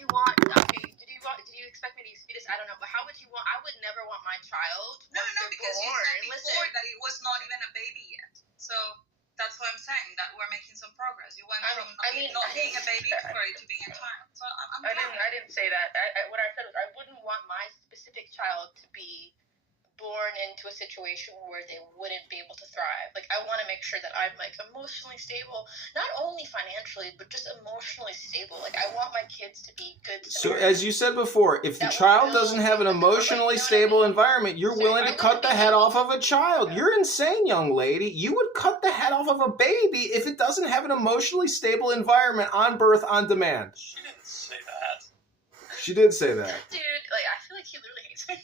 you want? Okay, did you expect me to speak this? I don't know, but how would you want? I would never want my child. No, because you said before that it was not even a baby yet. So that's what I'm saying. That we're making some progress. You went from not being a baby for it to being a child. So I didn't say that. What I said was I wouldn't want my specific child to be born into a situation where they wouldn't be able to thrive. Like, I want to make sure that I'm, like, emotionally stable, not only financially, but just emotionally stable. Like, I want my kids to be good Samaritans. So, as you said before, if the child doesn't have an emotionally stable environment, you're willing to cut the head off of a child. You're insane, young lady. You would cut the head off of a baby if it doesn't have an emotionally stable environment on birth on demand. She didn't say that. She did say that. Dude, like, I feel like he literally hates me.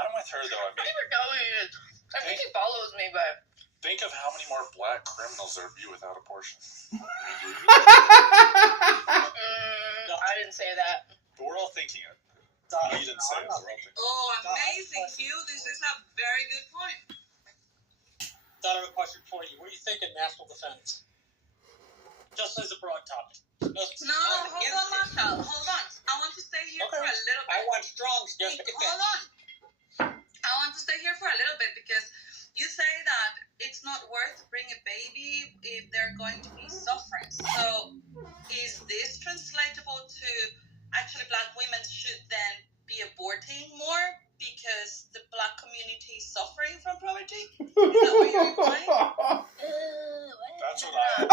I'm with her, though. I mean, I think he follows me, but... Think of how many more black criminals there would be without abortion. I didn't say that. But we're all thinking it. You didn't say it, so we're all thinking it. Oh, amazing, Hugh. This is a very good point. I have a question for you. What do you think of national defense? Just as a broad topic. No, hold on, Marshall. Hold on. I want to stay here for a little bit. I want strong state defense. Hold on. I want to stay here for a little bit because you say that it's not worth to bring a baby if they're going to be suffering. So is this translatable to actually black women should then be aborting more because the black community is suffering from poverty? Is that what you're implying? That's what I...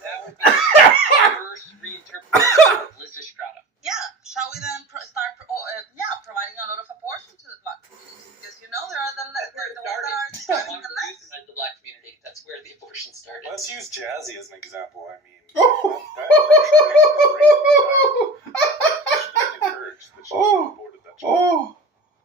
That would be the first reinterpretation of Liz Estrada. Yeah. Shall we then start providing a lot of abortion to the black community? Because there are the ones that are driving the less. The black community. That's where the abortion started. Let's use Jazzy as an example. I mean,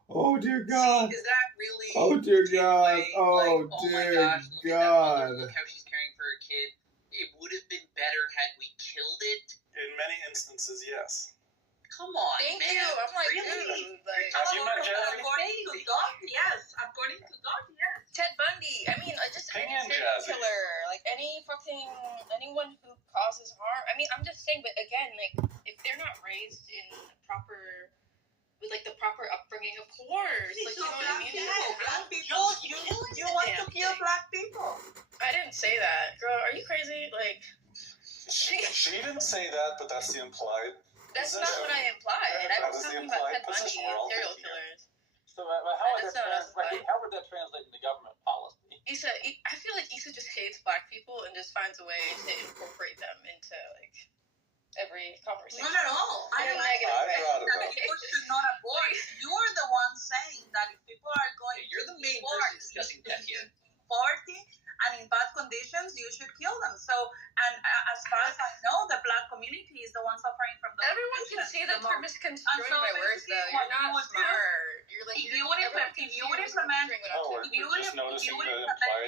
Oh dear God. Is that really? Oh dear God. Oh my dear gosh, look at that God. mother, look how she's caring for her kid. It would have been better had we killed it. In many instances, yes. Come on, Thank man. you. I'm like, really? Have you met Jazzy? According to God, yes. According to God, yes. Ted Bundy. I mean, just any Opinion serial Jazzy. killer. Like, anyone who causes harm. I mean, I'm just saying, but again, like, if they're not raised in with the proper upbringing, of course. Like, you know what I mean? Black people. You want to kill black people. I didn't say that. Girl, are you crazy? Like, She didn't say that, but that's the implied. that's not what I implied. I was talking about Ted Bundy and serial killers. So how would that translate into government policy? I feel like Issa just hates black people and just finds a way to incorporate them into, like, every conversation. Not at all. I don't negative way. that people should not abort. You're the one saying that if people are going You're the main born person discussing death here. in poverty and in bad conditions, you should kill them. So, and as far as I know, the black community is the one suffering from those Everyone can conditions see that the you're most. misconstruing And so my words, basically though. what You're not you would do- smart. You're like, If you would implement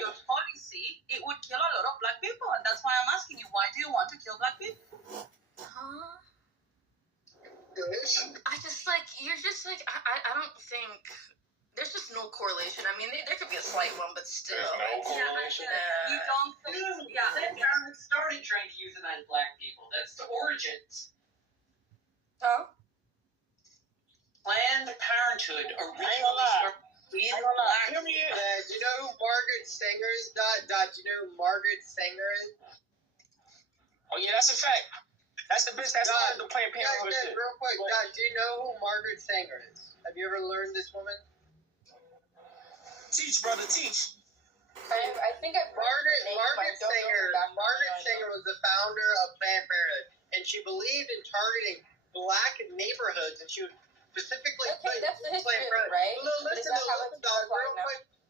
your policy, it would kill a lot of black people, and that's why I'm asking you, why do you want to kill black people? Huh? I just, like, you're just, like, I don't think, there's just no correlation. I mean, there could be a slight one, but still. There's no correlation? You don't think, That government started trying to euthanize black people. That's the origins. Huh? Planned Parenthood originally started in black Do you know who Margaret Sanger is? Do you know who Margaret Sanger is? Oh yeah, that's a fact. That's the bitch that started the Planned Parenthood. Real quick, do you know who Margaret Sanger is? Have you ever learned this woman? Teach, brother, teach. I think I've Margaret Sanger was the founder of Planned Parenthood, and she believed in targeting black neighborhoods, and she would specifically that's the history Planned of it, Parenthood. right? Listen,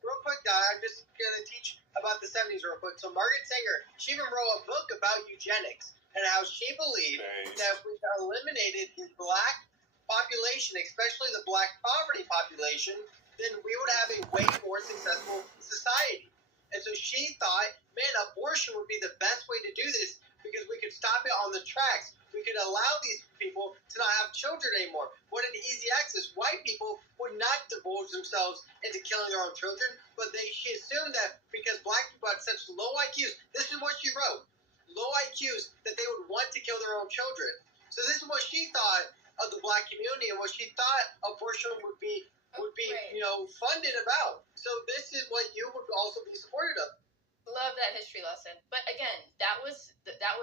real quick, Dad. I'm just gonna teach about the 70s real quick. So Margaret Sanger, she even wrote a book about eugenics and how she believed that if we eliminated the black population, especially the black poverty population, then we would have a way more successful society. And so she thought, man, abortion would be the best way to do this because we could stop it on the tracks. We could allow these people to not have children anymore. What an easy access. White people would not divulge themselves into killing their own children, but she assumed that because black people had such low IQs, this is what she wrote, low IQs, that they would want to kill their own children. So this is what she she thought of the black community and what she thought abortion would be Right. funded about. So this is what you would also be supportive of. Love that history lesson, but again, that was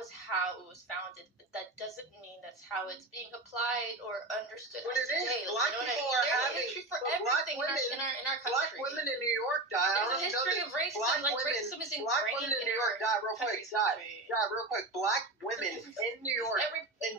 how it was founded. But that doesn't mean that's how it's being applied or understood But it is. today. Black You know what I people mean? are There's a having. history for but black everything women, in our black country. women in New York die. I There's don't a know if you know history this. of racism. Black Like women, racism is black ingrained women in in New York our die real quick. country's Die history. real quick. Black women in New York in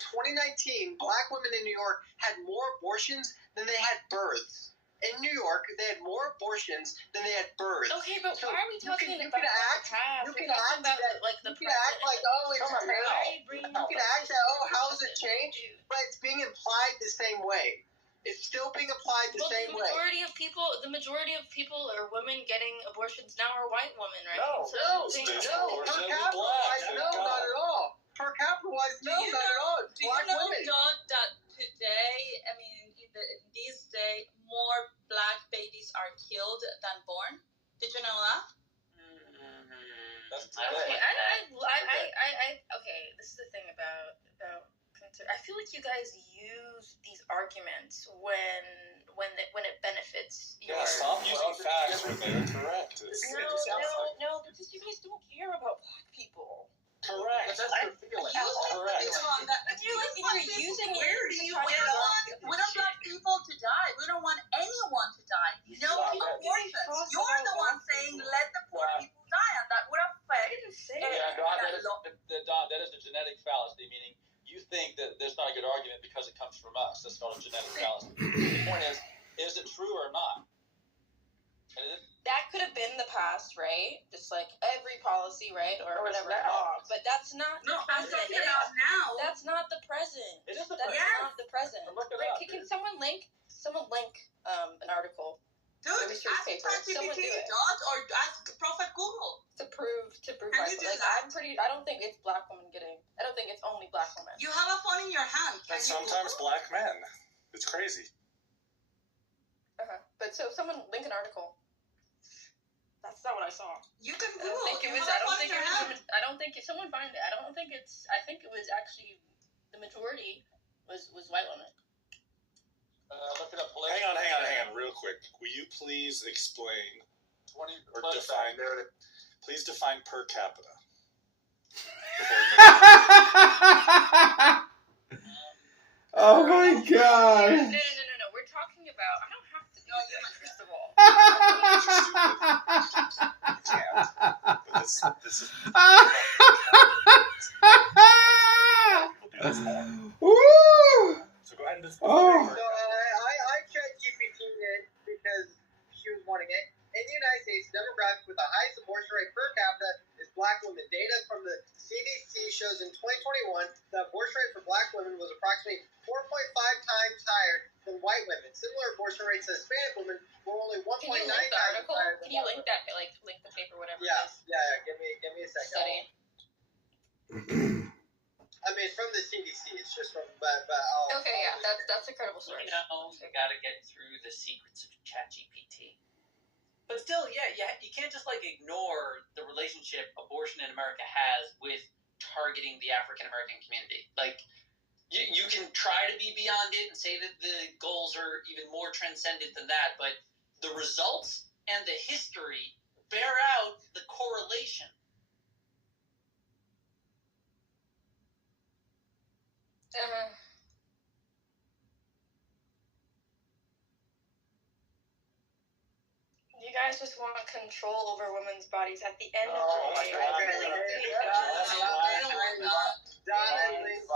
2019, black women in New York had more abortions than they had births. In New York, they had more abortions than they had births. Okay, but So why are we talking you about can act, the past? you We're can talking act about that- the you can act like, oh, it's Why now. are you bringing You can act that, oh, how's it changed? But it's being implied the same way. It's still being applied the Well, same way. the majority of people or women getting abortions now are white women, right? No, So no, they- States no. more Per than capita black, wise, thank no, God. not at all. Per capita wise, no, Do you not at all. It's Do you black know, women. John, that today, I mean, in this day, more black babies are killed than born? Did you know that? That's Okay, okay. This is the thing about I feel like you guys use these arguments when it benefits your. Yeah, stop using facts when they're correct. No, because you guys don't care about black people. Correct. That's their feeling. Correct. You're using it Where do to you try to we don't want people to die. We don't want anyone to die. No abortions. You're the one saying let the poor people die, and that would affect. Yeah, Don, that is a genetic fallacy, meaning you think that there's not a good argument because it comes from us. That's not a genetic fallacy. The point is it true or not? That could have been the past, right? Just like every policy, right, or whatever law. But that's not the No, I'm present. talking about now. That's not the present. It is the That's present. not the present. Look it Wait, up, can dude. someone link an article Dude, research ask paper. Someone do ChatGPT, it. Dot, or ask Prophet Google. to prove Can you do like that? I don't think it's black women getting. I don't think it's only black women. You have a phone in your hand. Can And you sometimes Google? black men. It's crazy. But so someone link an article. That's not what I saw. You can I Google. don't think it You was. have I a don't phone think in it your was. hand. I don't think it, someone find it. I don't think it's. I think it was actually the majority was white women. Look it up. Hang on, real quick. Will you please explain 20 or plus define? Please define per capita. Oh my god. No. We're talking about. I don't have to do this. First of all. But this is. Woo! So go ahead and just. Oh. So I ChatGPT'd it because she was wanting it. In the United States, the demographic with the highest abortion rate per capita is black women. Data from the CDC shows in 2021 the abortion rate for black women was approximately 4.5 times higher than white women. Similar abortion rates to Hispanic women were only 1.9 Can you link the times article? higher than Can you white link women. that? Like link the paper, whatever. Yeah. It is. Give me a second. Study. I mean, from the CDC. It's just from. But I'll. Okay, yeah, that's a credible source. You know, you gotta get through the secrets of ChatGPT. But still, yeah, you can't just like ignore the relationship abortion in America has with targeting the African American community. Like, you can try to be beyond it and say that the goals are even more transcendent than that, but the results and the history bear out the correlation. You guys just want control over women's bodies. At the end of Oh the my day, God. I really think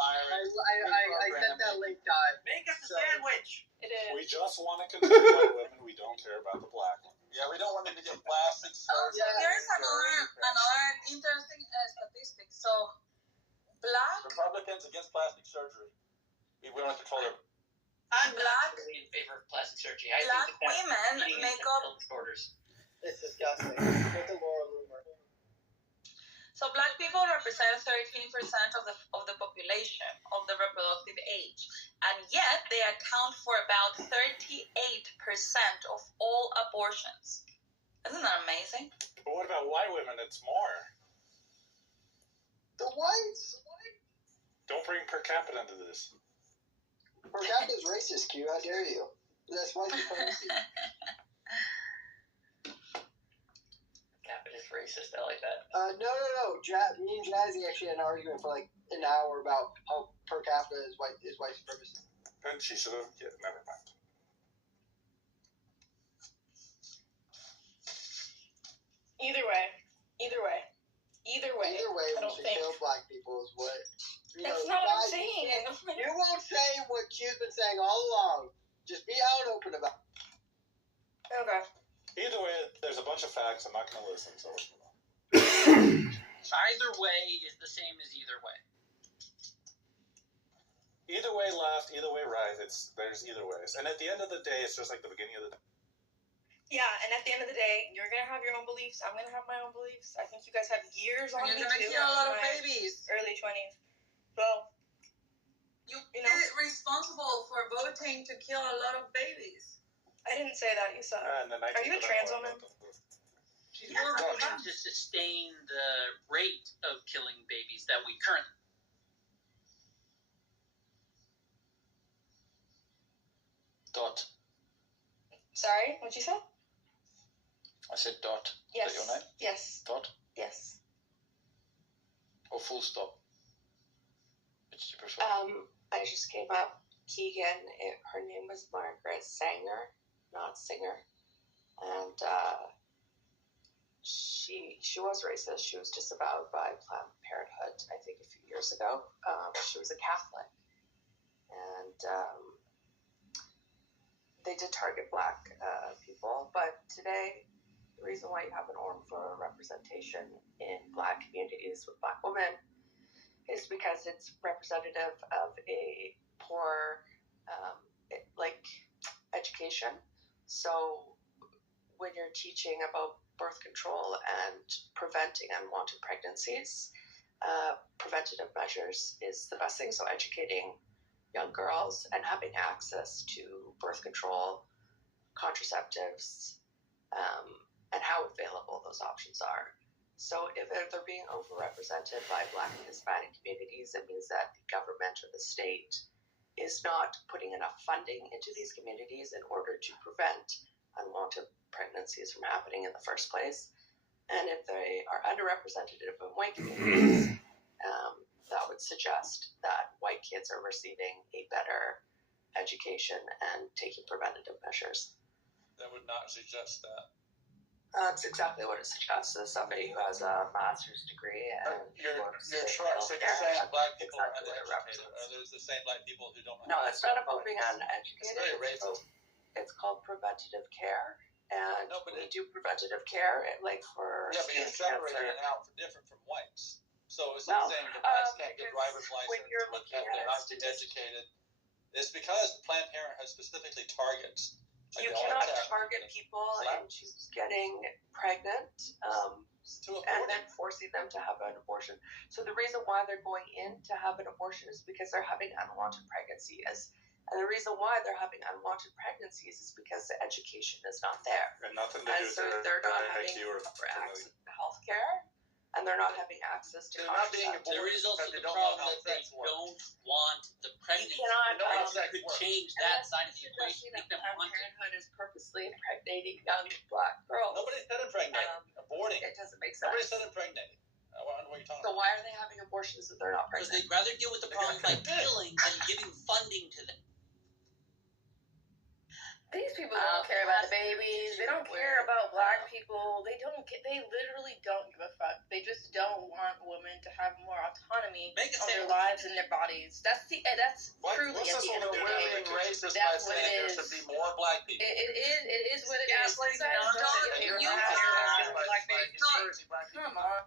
I sent that link, Dot. Make us So- sandwich! it is. We just want to control white women. We don't care about the black women. Yeah, we don't want them to get plastic Also, there's another interesting statistic. So, black Republicans against plastic surgery. We want to control their. I'm Black- not really in favor of plastic surgery. I black think that's women leading make to up. mental disorders. It's disgusting. Look at Laura Loomer. So black people represent 13% of the population of the reproductive age, and yet they account for about 38% of all abortions. Isn't that amazing? But what about white women? It's more. The whites. Don't bring per capita into this. Per capita is racist, Q. How dare you? That's white supremacy. Capita's racist. I like that. No. Me and Jazzy actually had an argument for like an hour about how per capita is white supremacy. And she should have. Yeah, never mind. Either way, I we don't should think. kill black people is what. That's not what I'm guys, saying. You won't say what Q's been saying all along. Just be out and open about it. Okay. Either way, there's a bunch of facts. I'm not going to listen, so let's move on. Either way is the same as either way. Either way left, either way right. There's either ways. And at the end of the day, it's just like the beginning of the day. Yeah, and at the end of the day, you're gonna have your own beliefs. I'm gonna have my own beliefs. I think you guys have years on And me you're gonna too. kill a lot I'm of in my babies. Early 20s. Well, You know? responsible for voting to kill a lot of babies. I didn't say that. You said. And then I Are you a trans woman? She's more willing to sustain the rate of killing babies that we currently. Dot. Sorry, what'd you say? I said dot. Yes. Is that your name? Yes. Dot Yes. or full stop? Which do you prefer? I just came up. Keegan, her name was Margaret Sanger, not Singer, and she was racist. She was disavowed by Planned Parenthood, I think, a few years ago. She was a Catholic, and they did target black people. But today, the reason why you have an org for representation in black communities with black women is because it's representative of a poor education. So when you're teaching about birth control and preventing unwanted pregnancies, preventative measures is the best thing. So educating young girls and having access to birth control, contraceptives, and how available those options are. So if they're being overrepresented by Black and Hispanic communities, it means that the government or the state is not putting enough funding into these communities in order to prevent unwanted pregnancies from happening in the first place. And if they are underrepresented in white communities, that would suggest that white kids are receiving a better education and taking preventative measures. That would not suggest that. That's exactly what it suggests. As somebody who has a master's degree and works in So you're saying that black people are exactly what it uneducated, represents. or there's the same black people who don't know? No, it's not about being uneducated. It's very racist. It's called preventative care, and No, but we do preventative care, like for Yeah, but you're skin separating cancer. it out for different from whites. So it's No, not saying that blacks can't get because driver's license, when you're but looking that at they're not educated. It's because Planned Parenthood specifically targets. You like, cannot all target people into getting pregnant to and afford then it. forcing them to have an abortion. So the reason why they're going in to have an abortion is because they're having unwanted pregnancies. And the reason why they're having unwanted pregnancies is because the education is not there. And nothing to And do so with they're not their having IQ or proper access to health care, and they're not having access to They're not being contraceptives. There is also Because they the don't know problem how that they sex works. don't want the pregnancy. cannot, They know how You sex could works. change And that that's side of the equation, suggesting make that them Planned want it. Parenthood is purposely impregnating young black girls. Nobody said impregnating. Aborting. It doesn't make Nobody sense. said impregnating. I wonder what you're talking So about. why are they having abortions if they're not Because pregnant? they'd rather deal with the problem by killing than giving funding to them. These people don't care about the babies. They don't care about black people. They literally don't give a fuck. They just don't want women to have more autonomy Make it on their simple. lives and their bodies. That's truly what's at this the end of woman the doing? day. We're being racist by That's what saying it there is. should be more black people. It is what it Yeah, is. like, Sometimes no, don't you get have- black babies. Come on.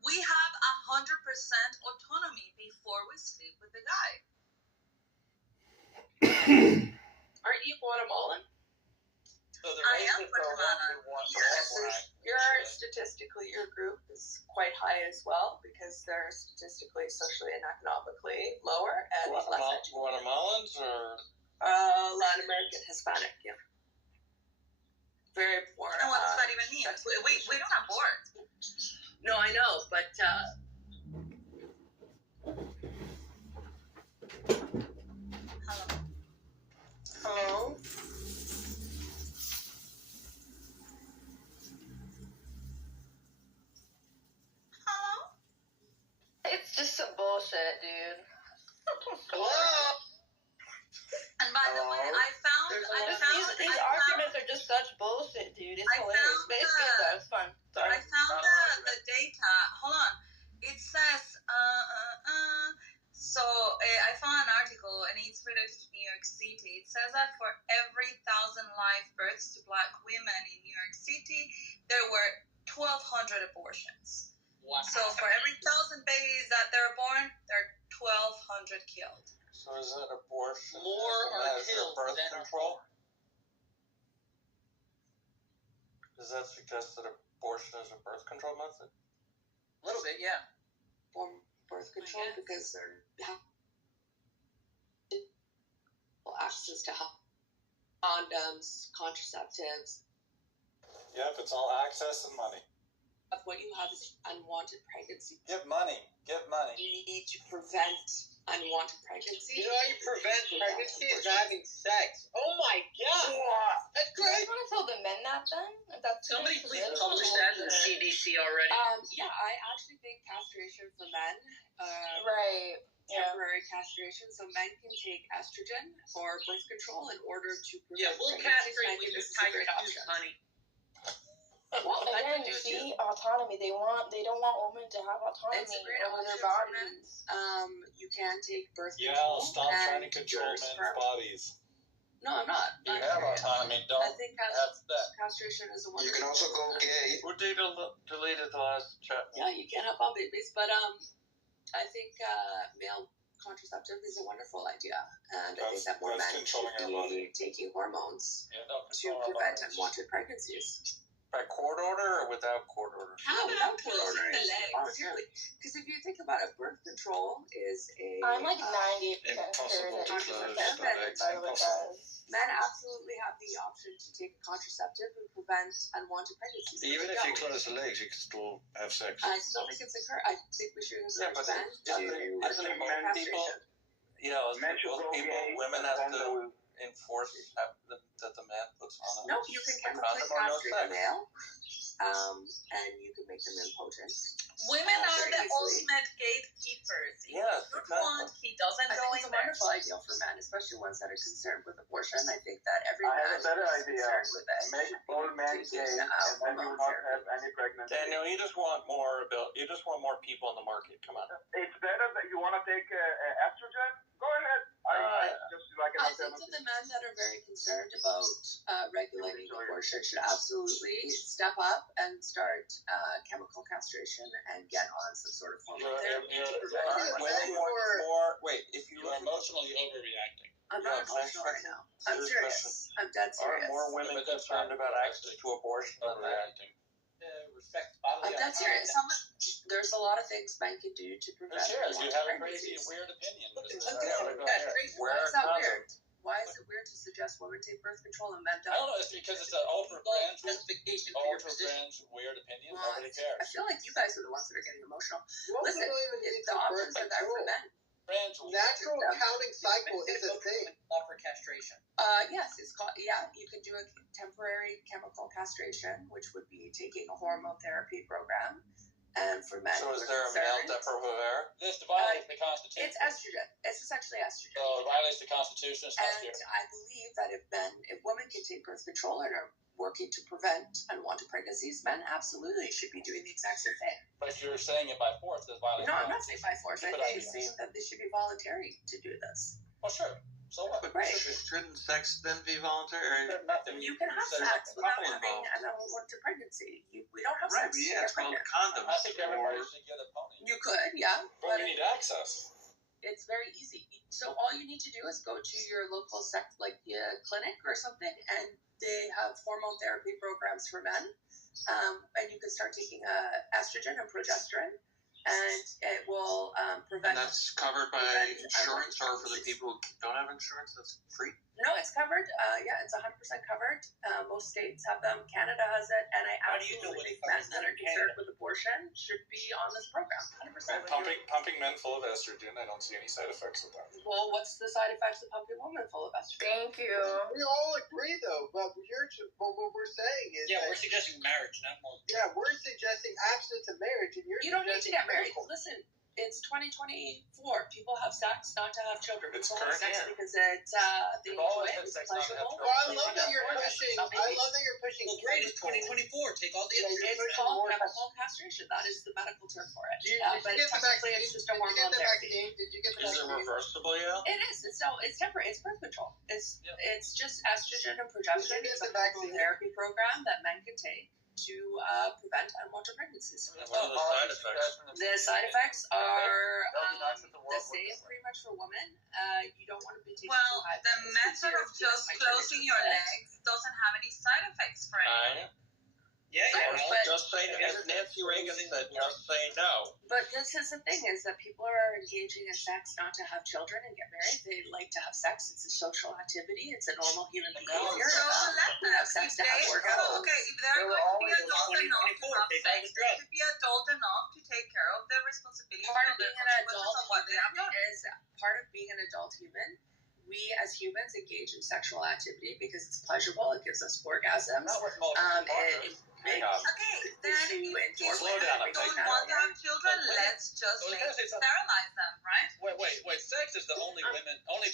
We have 100% autonomy before we sleep with the guy. Aren't you Guatemalan? So the I am racists are ones who want more black. Statistically, your group is quite high as well because they're statistically, socially, and economically lower and less educated. Guatemalans or Latin American, Hispanic, yeah. Very poor. And what does that even mean? sex We don't abort. No, I know, but Hello? And by the way, I found These arguments are just such bullshit, dude. It's I hilarious. found But it's good though. It's fun. Sorry. I found the data. Hold on. It says, so I found an article and it's related to New York City. It says that for every 1,000 live births to Black women in New York City, there were 1,200 abortions. Wow. So for every 1,000 babies that they're born, there are 1,200 killed. So is that abortion More are as killed birth than are control? born. Does that suggest that abortion is a birth control method? A little bit, yeah. Form birth control guess. because they're access to condoms, contraceptives. Yep, it's all access and money. But what you have is unwanted pregnancy. Give money. Give money. You need to prevent unwanted pregnancy. You know how you prevent pregnancy is having sex. Oh my god! That's Do you guys great! want to tell the men that then? If that's Somebody too please political? publish that in the CDC already. Yeah, I actually think castration for men, Right. Yeah. temporary castration, so men can take estrogen or birth control in order to prevent Yeah, we'll pregnancies. castrate And I with think your this is a tiger great tooth, option. honey. Well, I Again, could do you it too. see, autonomy. They don't want women to have autonomy It's a great over their option for men. bodies. You can take birth Yeah, control. stop trying to and control your men's sperm. bodies. No, I'm not. You I'm have serious. autonomy. I Don't think have that. castration is a wonderful. You can also go gay. Who deleted the last chat? Yeah, you can have on babies, but I think male contraceptive is a wonderful idea, and I think that more That's men controlling should our be taking hormones Yeah, no, to prevent unwanted pregnancies. By court order or without court order? How No, about without court closing order, the it's legs? voluntarily. Because if you think about it, birth control is a I'm like 98% sure Impossible that to it's close prevented the by legs, what impossible. does. men absolutely have the option to take a contraceptive and prevent unwanted pregnancies. Even But if you don't. close the legs, you can still have sex. I still think it's I think we should Yeah, encourage but men to isn't it men people? castration. You know, Men should both go people, gay, women and have then to enforce that the man puts on No, you can chemically condom or no castrate a sex. male, and you can make them impotent. Women are the Very easily. ultimate gatekeepers. If Yes, you don't exactly. want, he doesn't I go think it's in a there. wonderful idea for men, especially ones that are concerned with abortion. I think that every I man have a better who's idea. concerned with it Make should be all men taking gay, and then you hormone will not have therapy. any pregnancy. Daniel, you just want more people in the market. Come on. It's better that you want to take estrogen. Go ahead. I just like an I think that alternative. the men that are very concerned about regulating abortion should absolutely step up and start chemical castration and get on some sort of hormone therapy to prevent unwanted. Wait, if you You're emotionally overreacting. I'm not emotional right now. I'm serious. I'm dead Are serious. more women But that's concerned not about access actually to abortion than that? Overreacting. Respect bodily I'm dead autonomy. serious. There's a lot of things men can do to prevent Cheers, you unwanted have a crazy, pregnancies. weird opinion. But it's Okay, just- Wear Why a is that condom. weird? Why is it weird to suggest women take birth control and men I don't don't? know, it's because it's an ultra cringe, justification for your position. Weird opinion. Well, Nobody I cares. feel like you guys are the ones that are getting emotional. Most Listen, people don't even need the to options birth are there for control. men. Cringe. Natural counting cycle is a thing. Offer castration. Yes, it's called. Yeah, you can do a temporary chemical castration, which would be taking a hormone therapy program. And for men, So who is are there a male concerned, Depo-Provera? This violates the Constitution. it's estrogen. It's essentially estrogen. So it violates the Constitution. It's not And fair. I believe that if women can take birth control and are working to prevent unwanted pregnancies, men absolutely should be doing the exact same thing. But if you're saying it by force, it's violating No, the I'm not saying by force. I'm But I- saying that they should be voluntary to do this. Well, sure. So what? Right. Shouldn't sex then be voluntary? Nothing. You can have said sex nothing. without having an unwanted pregnancy. We don't have Right, sex but to yeah, get it's called pregnant. condoms. I think everybody Or should get a pony. You could, yeah, But but we need access. it's very easy. So all you need to do is go to your local clinic or something, and they have hormone therapy programs for men, and you can start taking estrogen and progesterone, and it will prevent. and that's covered by prevent insurance, or for the unwanted people who don't have insurance, that's free. No, it's covered. Yeah, it's 100% covered. Most states have them. Canada has it, and I How do you know absolutely what's think men covered that are in concerned Canada? with abortion should be on this program. 100%. And pumping men full of estrogen, I don't see any side effects with that. Well, what's the side effects of pumping women full of estrogen? Thank you. We all agree though, but what we're saying is Yeah, that, we're suggesting marriage, not more. we're suggesting abstinence of marriage, and you're You don't need to suggesting get married. medical. Listen, it's 2024. People have sex not to have children. It's People have current sex year. because it's they We've enjoy always it. had It's sex not to have pleasurable. Well, I children. love that you're pushing. I love that you're pushing. Well, great. It's chemical. 2024. Take all the Yeah, you're It's pushing called more- chemical castration. That is the medical term for it. Did you But get the technically, vaccine? it's just a Did you get hormone the therapy. vaccine? Did you get the Is it vaccine? reversible yet? It is. It's temporary. It's birth control. Yeah. It's just estrogen and progesterone. Did you It's get a the vaccine? therapy program that men can take to prevent unwanted pregnancies. What are the side effects? The side effects are That'd be nice if the the world same would- pretty much for women. You don't want to be taking Well, too high the doses method because of just your closing your penis legs doesn't have any side effects, Fred. Yeah, Right, yeah. but- Just say, as Nancy Reagan said, just say no. But this is the thing: is that people are engaging in sex not to have children and get married. They like to have sex. It's a social activity. It's a normal human behavior. So let them. have sex If to have they, orgasms. okay, if they're They were going to be always in adult enough to 2024. have Take all sex, the they drugs. should be adult enough to take care of their responsibilities Part of and their being an consequences adult of what they have done. human is part of being an adult human. We as humans engage in sexual activity because it's pleasurable. It gives us orgasms. Not with multiple partners. Hang on. Okay, then gives you if Slow down, I'm we don't taking want to that. have children, But let's just well, make can I say something? sterilize them, right? Wait. Sex is the only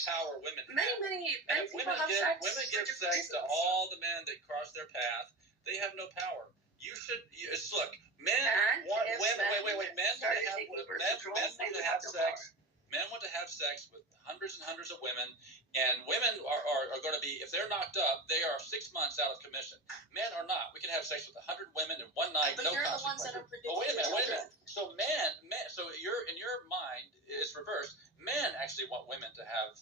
power women Many have. And people if women have give sex. women for give different sex to reasons. all the men that cross their path, they have no power. Look, men And want if women. men Wait. Men want started to have taking birth men control, want they to would have have no sex. power. Men want to have sex with hundreds and hundreds of women, and women are going to be, if they're knocked up, they are 6 months out of commission. Men are not. We can have sex with 100 women in one night, But no you're the consequences. ones that are predicting But wait a minute. children. So so in your mind, it's reversed. Men actually want women to have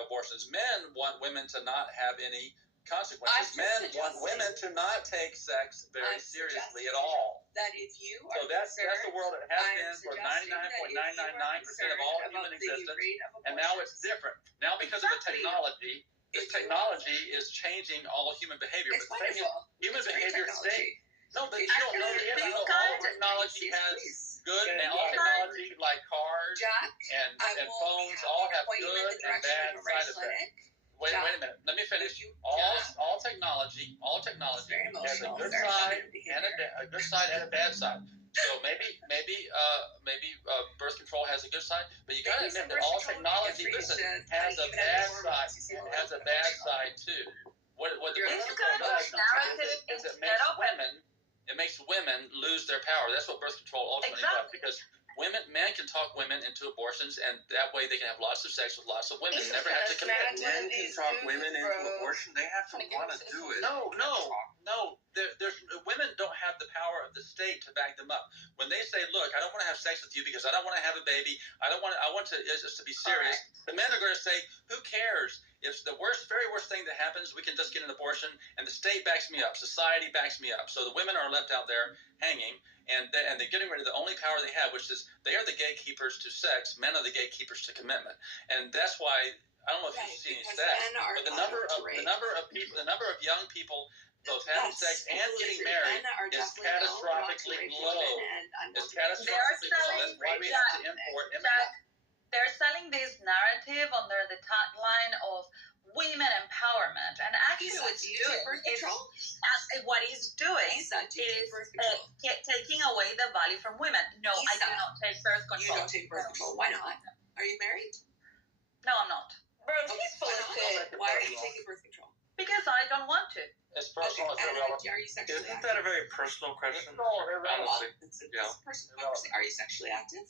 abortions. Men want women to not have any consequences. I'm Men just want suggesting- women to not take sex very I'm seriously at suggesting all. That if you are So that's the concerned, world it has I'm been for suggesting that if you are 99.999% of all concerned human about the existence. rate of And now it's abortions, different. Now because of the Exactly. technology, this If you- technology is changing all human behavior. It's But the thing is, wonderful. human It's great behavior technology. stays. No, but you It's don't know actually yet. I this know all kind- technology has Please. good Yeah, and all yeah. technology like cars Jack, and I and will phones be all happy to have point you in good the and direction bad of a right side effects. clinic. Wait Jack, a minute. Let me finish. If you- All Jack. technology It's very has a emotional, good very side human and behavior. a good side and a bad side. So maybe birth control has a good side, but you gotta Maybe some admit that birth all control technology, would be listen, good for has a even bad if side. you see It the has a world bad emotional. side too. What the You're birth This control kind of does narrative is it instead makes of women lose their power. That's what birth control ultimately does, because men can talk women into abortions, and that way they can have lots of sex with lots of women and never have to commit. Men can talk women into abortion. They have to want to do it. No. There's women don't have the power of the state to back them up. When they say, "Look, I don't want to have sex with you because I don't want to have a baby. I want it's to be serious." The men are going to say, "Who cares? If the very worst thing that happens, we can just get an abortion, and the state backs me up, society backs me up." So the women are left out there hanging, and they're getting rid of the only power they have, which is they are the gatekeepers to sex. Men are the gatekeepers to commitment, and that's why I don't know if Right, you've seen because stats, men are but the not number up to of rate. the number of young people both having That's sex and completely getting true. married Men are is definitely not catastrophically to rape low. women and It's unwanted They're catastrophically low. selling That's why we that- have to import that immigrants. they're selling this narrative under the tagline of women empowerment, and actually He's what not it's taking doing birth is control. what it's doing He's not taking is birth control. taking away the value from women. No, I do Isa, not take birth You control. don't take birth control. Why not? Are you married? No, I'm not. Bro, Okay, he's full why of not? shit. Why are you taking birth control? Because I don't want to. It's Okay, personal. It's and irrelevant. are you sexually Isn't active? that a very personal question? Honestly. It's Yeah. a personal conversation. Are you sexually active?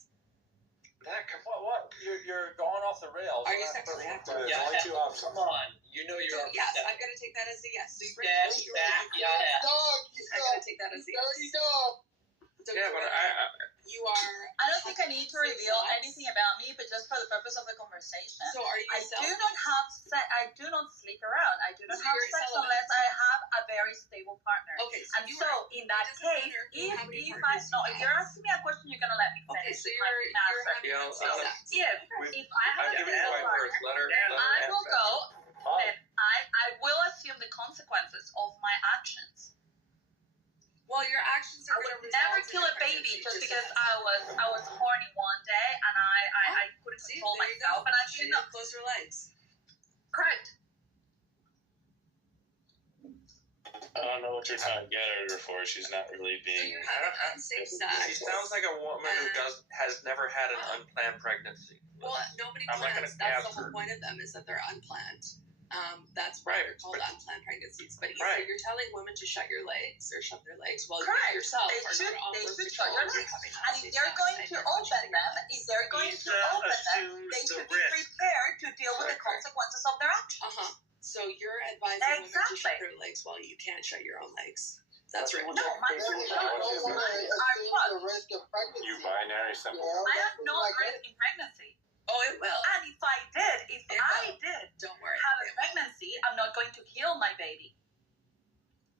What? You're going off the rails. Are you sexually active? There's Yeah, only two options. Come on. You know you're So, yes, upset. I'm going to take that as a yes. So you bring Step you're back, really- yeah. Dog, you I'm going to take that as a yes. dirty dog. So Yeah, but you are. I don't think I need to reveal Sex. anything about me, but just for the purpose of the conversation. So are you I self- do not have sex. I do not sleep around. I do not So have you're sex celibate. unless I have a very stable partner. Okay, so And you so, are. in that it doesn't case, matter how many if partners you if you're have. asking me a question, you're gonna let me Okay, finish so my you're answer. having Yeah, sex. If I have I've a given you stable my partner, first letter. then I will go. Then I will assume the consequences of my actions. Well, your actions I are going to would never kill a baby just because I was horny one day and I couldn't See, control there you myself go. and I She didn't know. didn't close her legs. Correct. I don't know what you're trying to get at her for. She's not really being. She sounds like a woman who has never had an unplanned pregnancy. Well, nobody I'm not plans. gonna That's the ask whole her. point of them, is that they're unplanned. That's why they're called unplanned pregnancies. But either you're telling women to shut your legs or shut their legs, well, you yourself They are should, not on they birth should shut control. your You're legs. having And if they're going to open them, they should be prepared to deal with the consequences of their actions. So you're advising women to shut their legs while you can't shut your own legs. That's right. No, my risk of pregnancy. You binary simple. I have no risk in pregnancy. Oh, it will. And if I did don't worry, have a pregnancy, I'm not going to kill my baby.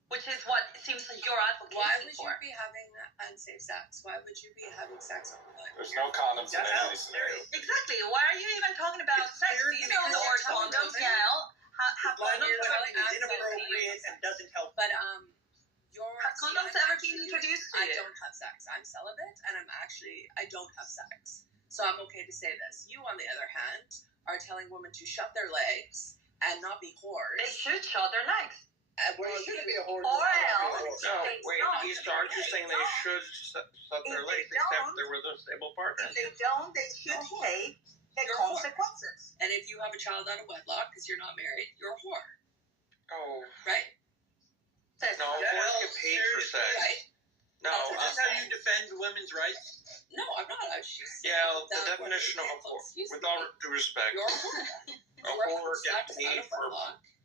Which is what it seems like you're advocating Why would for. you be having unsafe sex? Why would you be having sex over there? There's no condoms in any of these scenarios. Exactly. Why are you even talking about sex? Do you know because what you're telling condoms, women- Yael? Have Blinding condoms ever been is inappropriate and doesn't help. But Have condoms ever been introduced to I you? don't have sex. I'm celibate, and I don't have sex. So I'm okay to say this. You, on the other hand, are telling women to shut their legs and not be whores. They should shut their legs. Well, you shouldn't be a whore. Or else, No, they wait, don't. aren't you saying they should shut their If legs they except don't- they're with a stable partner? If they don't, they should take the You're a whore. consequences. And if you have a child out of wedlock because you're not married, you're a whore, Oh, right? no, whores get paid for sex. Right? No, Is this how you defend women's rights? No, I'm not. She's yeah, the that definition of a woman whore, excuse with me, all due respect, you're a whore. a whore gets paid for.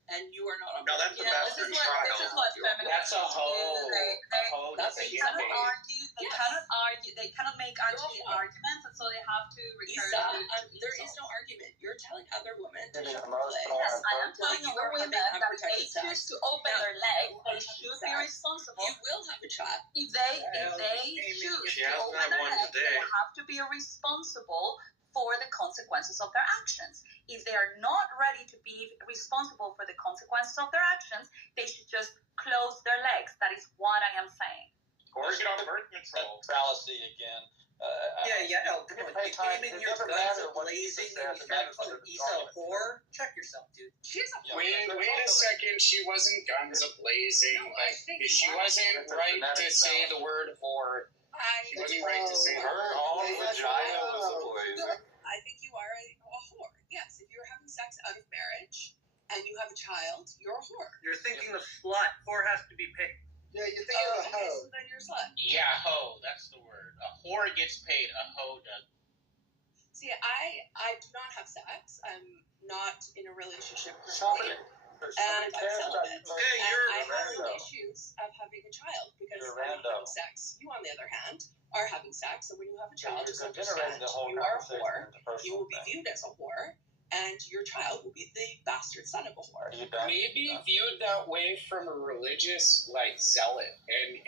And you are not on No, that's board. the bastard child. This is what feminists That's a hoe. do. That's They a cannot hoe. argue. They cannot argue. They cannot make actually arguments, and so they have to return to There is no argument. You're telling other women to It is shut the their most legs. Yes, I am telling You other are women having that if they unprotected sex. choose to open No, their legs, they unprotected should sex. be responsible. You will have a child. If they choose She to hasn't open had their one legs, today. they have to be responsible for the consequences of their actions. If they are not ready to be responsible for the consequences of their actions, they should just close their legs. That is what I am saying. Or get on birth control. Fallacy again. Come on. You came in here guns blazing and you started calling Issa a whore? Check yourself, dude. She's a whore. Wait a second. She wasn't guns a-blazing. She wasn't right to say the word whore. She wasn't right to say Her own vagina was ablazing. I think you are a whore. Yes, if you're having sex out of marriage and you have a child, you're a whore. You're thinking of slut. Whore has to be paid. Yeah, you're thinking of a Okay, hoe. so then you're a slut. Yeah, hoe. That's the word. A whore gets paid. A hoe doesn't. See, I do not have sex. I'm not in a relationship currently. And I'm celibate. Okay, And you're I have no rando. issues of having a child because You're I'm not rando. having sex. You, on the other hand, are having sex. So when you have a child, just degenerating understand the whole you are a conversation whore. into personal You will be thing. viewed as a whore, and your child will be the bastard son of a whore. Maybe viewed that way from a religious zealot,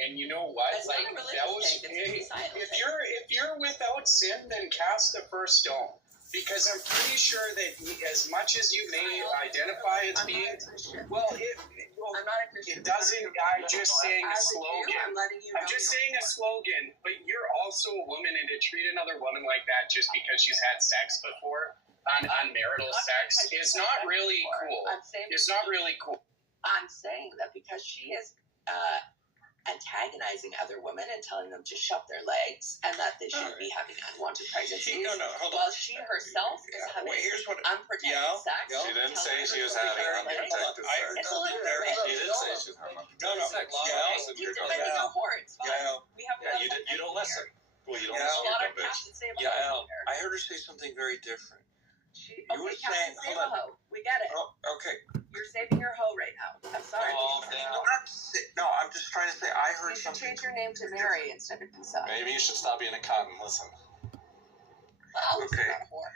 and you know what? It's not a religious thing, it's a societal if thing. you're without sin, then cast the first stone. Because I'm pretty sure that as much as you may identify as being, I'm not a Christian. it doesn't. I'm just saying a As a Jew, slogan. I'm letting you I'm know just you're saying a slogan, but you're also a woman, and to treat another woman like that just because she's had sex before, unmarital sex, is not really cool. I'm saying It's not really cool. I'm saying that because she is antagonizing other women and telling them to shut their legs and that they shouldn't be having unwanted pregnancies. Hold on. While she herself is having Wait, here's what. unprotected sex. She didn't say she was telling having her to shut unprotected her sex. legs. It's a little bit She did say she was having unprotected sex. Keep defending a whore. It's fine. We have a lot of You don't listen. Well, you don't Yeah, listen to lot your of bitch. cats that say Yeah, about Al, her. I heard her say something very different. You were saying- save hold a on. hoe. We get it. Oh, okay. You're saving your hoe right now. I'm sorry. No, I'm just trying to say I heard You should something. change your name to Mary instead of Lisa. Maybe you should stop being a cunt and listen. Well, Okay. not a whore.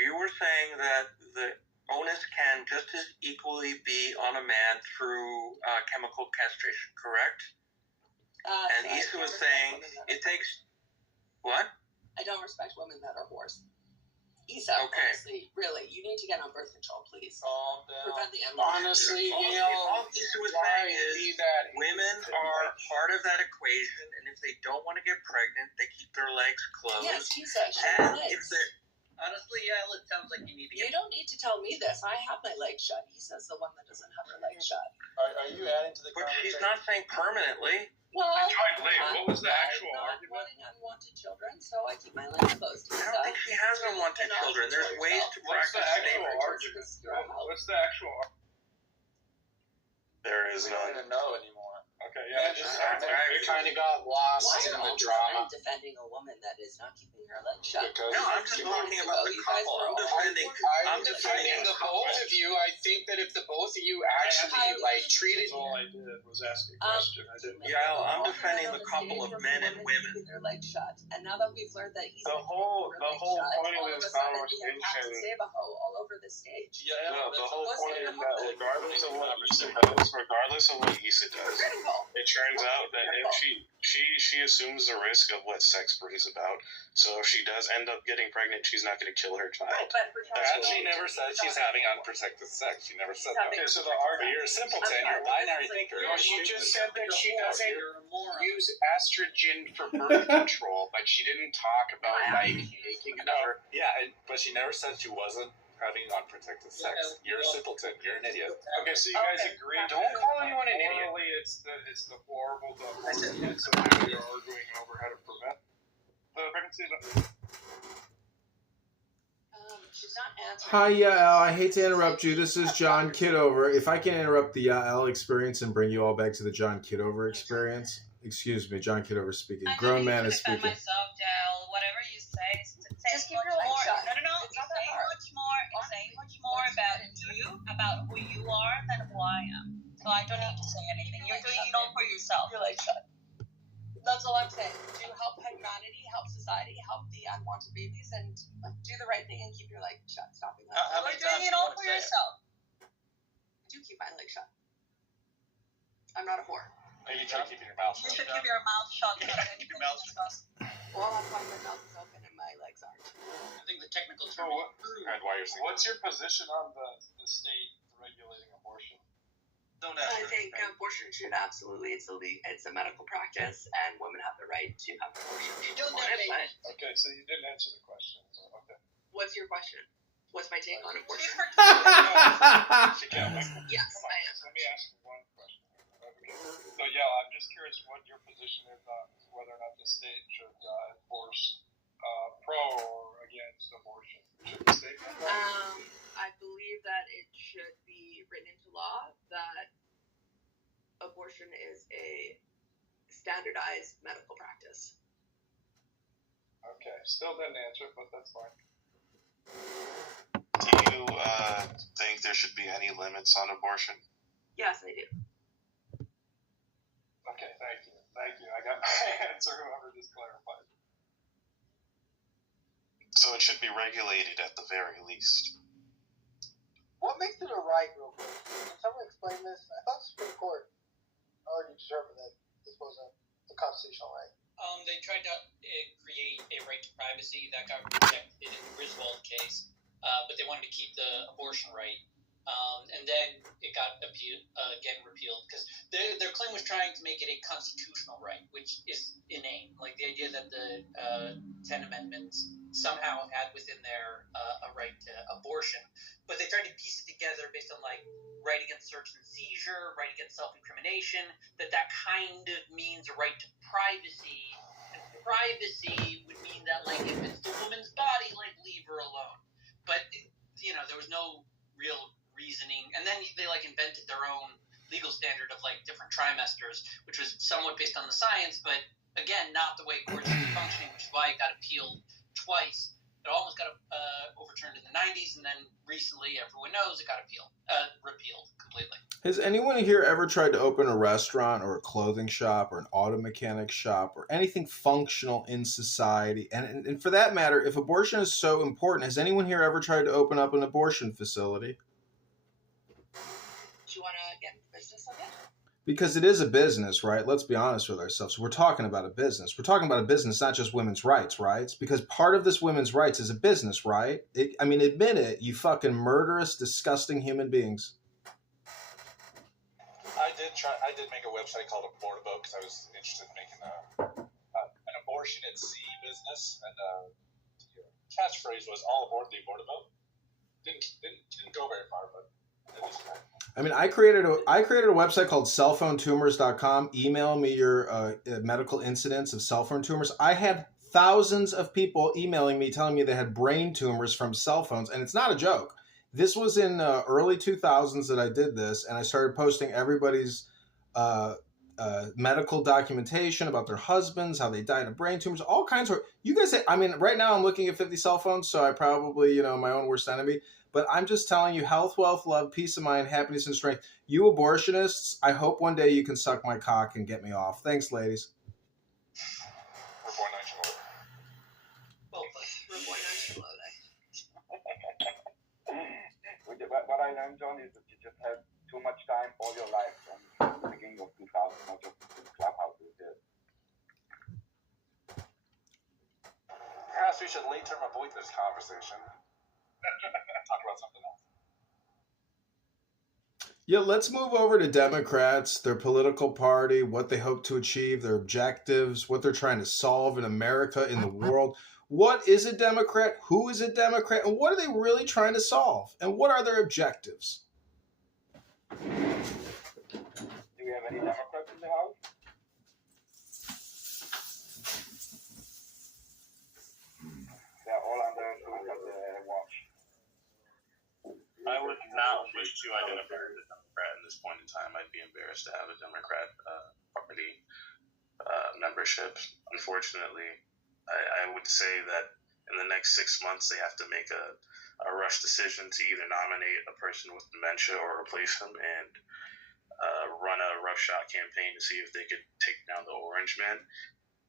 You were saying that the onus can just as equally be on a man through chemical castration, correct? And I Issa don't was respect saying women that it takes what? I don't respect women that are whores. Issa, Okay. honestly, really, you need to get on birth control, please. Calm down. Prevent the Honestly, All Gail, Issa was why saying is be that? women are part of that equation, and if they don't want to get pregnant, they keep their legs closed. Yes, Issa, shut And your if legs. they're Honestly, yeah, it sounds like you need to You get. don't need to tell me this. I have my legs shut. Issa's the one that doesn't have her legs shut. Are you adding to the But conversation? she's not saying permanently. Well, What was the I'm actual not argument? wanting unwanted children, so I keep my legs closed. I don't think she has unwanted children. There's ways to What's the practice actual stable. argument? What's the actual argument? There is We don't none. even know anymore. Okay, yeah, it just sounds like We kind of got lost Why in are the all drama. men defending a woman that is not keeping her legs shut? Because No, I'm just talking about the You guys couple. were I'm all defending. I'm defending the both of you. I think that if the both of you actually treated. That's all I did was ask a question. I didn't. Yeah, I'm defending the couple of men and women. Keeping their legs shut, and now that we've learned that he's The whole point of this conversation. save a hoe all over the stage. Yeah, No, the whole Listen, point is I'm that not- regardless of what Issa does, Critical. it turns out that if she assumes the risk of what sex is about. So if she does end up getting pregnant, she's not going to kill her child. She never said she's having unprotected sex. She never said that. Okay, so the argument. You're a simpleton. You're a binary thinker. No, she just said that she doesn't use estrogen for birth control, but she didn't talk about like making another. Yeah, but she never said she wasn't having unprotected sex. You're a simpleton. You're an idiot. Okay, so you guys agree. Don't call anyone an idiot. Morally, it's the horrible abortion, and so now you're arguing over how to prevent the pregnancy. She's not answering. Hi, Yael. I hate to interrupt you. This is John Kidover. If I can interrupt the Yael experience and bring you all back to the John Kidover experience. Excuse me, John Kidover speaking. Grown man is speaking. Myself, Dale. Whatever you say, Just keep your legs shut. No. It's saying much more. It's saying much more about you, about who you are, than who I am. So I don't need to say anything. You're doing it all for yourself. Your legs shut. That's all I'm saying. Do help humanity, help society, help the unwanted babies, and do the right thing and keep your legs shut. Stop being like. You're doing it all for yourself. I do keep my legs shut. I'm not a whore. Maybe try keeping your mouth You shut. should keep your mouth shut. Keep your mouth shut. Well, that's why my mouth is open and my legs aren't. I think the technical So term what's your position on the state regulating abortion? Don't I think abortion should absolutely, it's a medical practice, and women have the right to have abortion. Don't Okay, so you didn't answer the question. So, okay. What's your question? What's my take on abortion? Yes, I am. Let me ask you one question. Okay. So I'm just curious what your position is on whether or not the state should enforce pro or against abortion. Should the state? I believe that it should be written into law that abortion is a standardized medical practice. Okay, still didn't answer it, but that's fine. Do you think there should be any limits on abortion? Yes, I do. Okay, thank you. I got my answer. Whoever just clarified. So it should be regulated at the very least. What makes it a right, real quick? Can someone explain this? I thought the Supreme Court already determined that this was a constitutional right. They tried to create a right to privacy that got rejected in the Griswold case, but they wanted to keep the abortion right. And then it got again repealed because their claim was trying to make it a constitutional right, which is inane. Like the idea that the 10 Amendments somehow had within there a right to abortion, but they tried to piece it together based on like right against search and seizure, right against self-incrimination, that kind of means a right to privacy, and privacy would mean that like if it's the woman's body, like leave her alone. But there was no real reasoning, and then they like invented their own legal standard of like different trimesters, which was somewhat based on the science, but again not the way courts are functioning, which is why it got appealed twice. It almost got overturned in the 90s, and then recently, everyone knows, it got repealed completely. Has anyone here ever tried to open a restaurant or a clothing shop or an auto mechanic shop or anything functional in society? And for that matter, if abortion is so important, has anyone here ever tried to open up an abortion facility? Do you want to get into business of it? Because it is a business, right? Let's be honest with ourselves. We're talking about a business. We're talking about a business, not just women's rights, right? Because part of this women's rights is a business, right? Admit it, you fucking murderous, disgusting human beings. I did make a website called Abortable because I was interested in making an abortion at sea business, and the catchphrase was "all aboard the Abortable." Didn't go very far, but it was fun. I mean, I created a website called cellphonetumors.com. Email me your medical incidents of cell phone tumors. I had thousands of people emailing me telling me they had brain tumors from cell phones, and it's not a joke. This was in early 2000s that I did this, and I started posting everybody's medical documentation about their husbands, how they died of brain tumors, all kinds of. You guys, I mean, right now I'm looking at 50 cell phones, so I probably, my own worst enemy. But I'm just telling you, health, wealth, love, peace of mind, happiness, and strength. You abortionists, I hope one day you can suck my cock and get me off. Thanks, ladies. We're born nice and low. We're born nice and low. What I learned, John, is that you just have too much time all your life from the beginning of 2000, not just the Clubhouse is there. Perhaps we should later avoid this conversation. Talk about something else. Yeah, let's move over to Democrats, their political party, what they hope to achieve, their objectives, what they're trying to solve in America, in the world. What is a Democrat? Who is a Democrat? And what are they really trying to solve? And what are their objectives? Do we have any Democrats in the House? They're all under watch. I would not wish to identify as a Democrat in this point in time. I'd be embarrassed to have a Democrat party membership. Unfortunately, I would say that in the next 6 months they have to make a rush decision to either nominate a person with dementia or replace him and run a roughshod campaign to see if they could take down the Orange Man.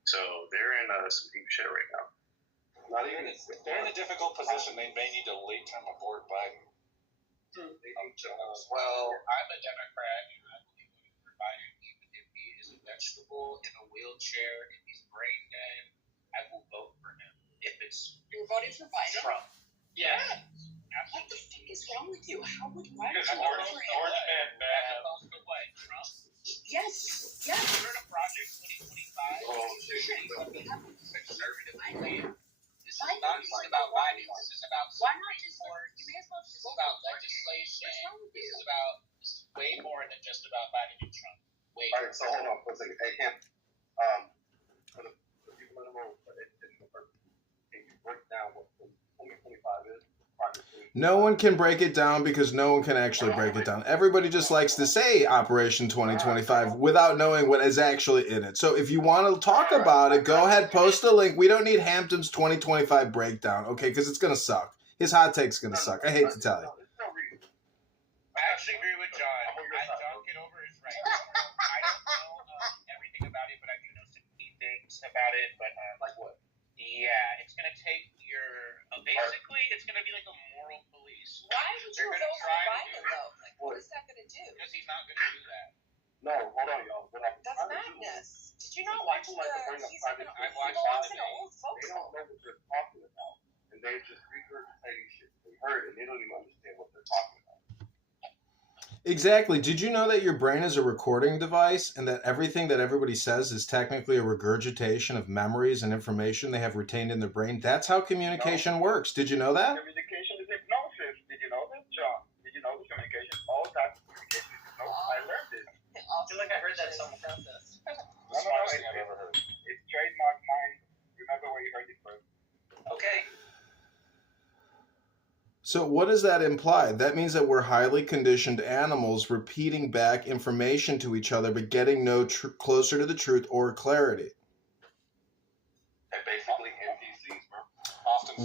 So they're in some deep shit right now. They're in a difficult position. They may need to late term abort Biden. Well, I'm a Democrat, and I believe in Biden, even if he is a vegetable in a wheelchair and he's brain dead, I will vote for him. If it's You're voting for Biden? Trump. Yeah. What the fuck is wrong with you? Why would you vote Because for him? Orange Man bad. Trump. Yes. We're in a Project 2025. Conservative plan. This is not just about Biden. This is about Why not just reports. you may as well just This is about legislation. This is way more than just about Biden and Trump. Way All right, so hold on for a second. Hey, Cam, for the people in the room, for educational purposes, can you break down what 2025 is? No one can break it down because no one can actually break it down. Everybody just likes to say Operation 2025 without knowing what is actually in it. So if you want to talk about it, go ahead, post a link. We don't need Hampton's 2025 breakdown, okay? Because it's going to suck. His hot take's going to suck. I hate to tell you. I actually agree with John. John Kidover is right. I don't know everything about it, but I do know some key things about it. But like what? Yeah, it's gonna take your. Basically, it's gonna be like a moral police. Why would you vote for Biden, though? Like, what is that going to do? Because he's not gonna do that. No, hold on, y'all. That's madness. Did you not watch the season? I watched He belongs in anime. an old folks They don't home. know what they're talking about. And they're just regurgitating shit they heard, and they don't even understand what they're talking about. Exactly. Did you know that your brain is a recording device and that everything that everybody says is technically a regurgitation of memories and information they have retained in their brain? That's how communication works. Did you know that? Communication is hypnosis. Did you know that, John? Did you know that communication, all types of communication is hypnosis? I learned this. I feel like I heard that somewhere else. The smartest thing I've ever heard. It's trademark mine. Remember where you heard it first. Okay. So what does that imply? That means that we're highly conditioned animals repeating back information to each other but getting no closer to the truth or clarity. They're basically NPCs,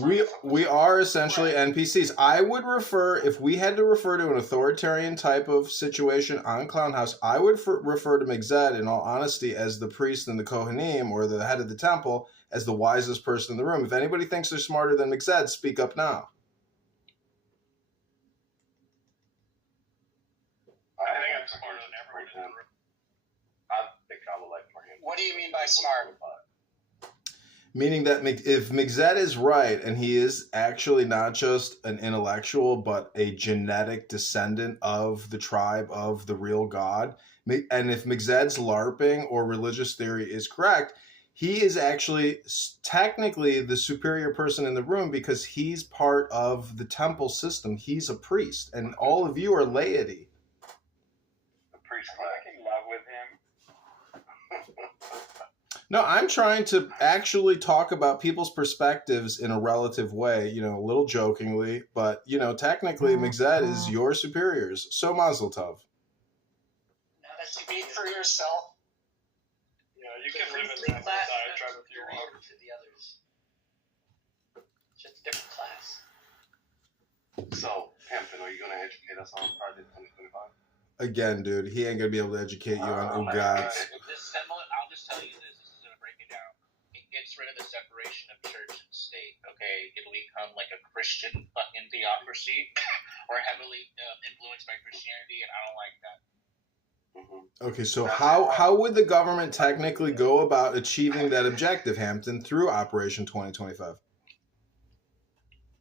bro. We are essentially NPCs. I would refer, if we had to refer to an authoritarian type of situation on Clownhouse, I would refer to Migzed, in all honesty, as the priest in the Kohanim, or the head of the temple, as the wisest person in the room. If anybody thinks they're smarter than Migzed, speak up now. I think I'm smarter than everyone. I think I would like for him. What do you mean by smart? Meaning that if Migzed is right, and he is actually not just an intellectual, but a genetic descendant of the tribe of the real God, and if Migzed's LARPing or religious theory is correct, he is actually technically the superior person in the room because he's part of the temple system. He's a priest, and all of you are laity. in love with him. No, I'm trying to actually talk about people's perspectives in a relative way, you know, a little jokingly, but, you know, technically Migzed is your superiors. So Mazel Tov. Now that you speak for yourself. Yeah, you can live in that diatribe if you want. To the others. It's just a different class. So, Hampton, are you going to educate us on Project 2025? Again, dude, he ain't gonna be able to educate you on Ugats. I'll just tell you this. This is going to break it down. It gets rid of the separation of church and state, okay? It'll become like a Christian fucking theocracy or heavily influenced by Christianity, and I don't like that. Okay, so how would the government technically go about achieving that objective, Hampton, through Operation 2025?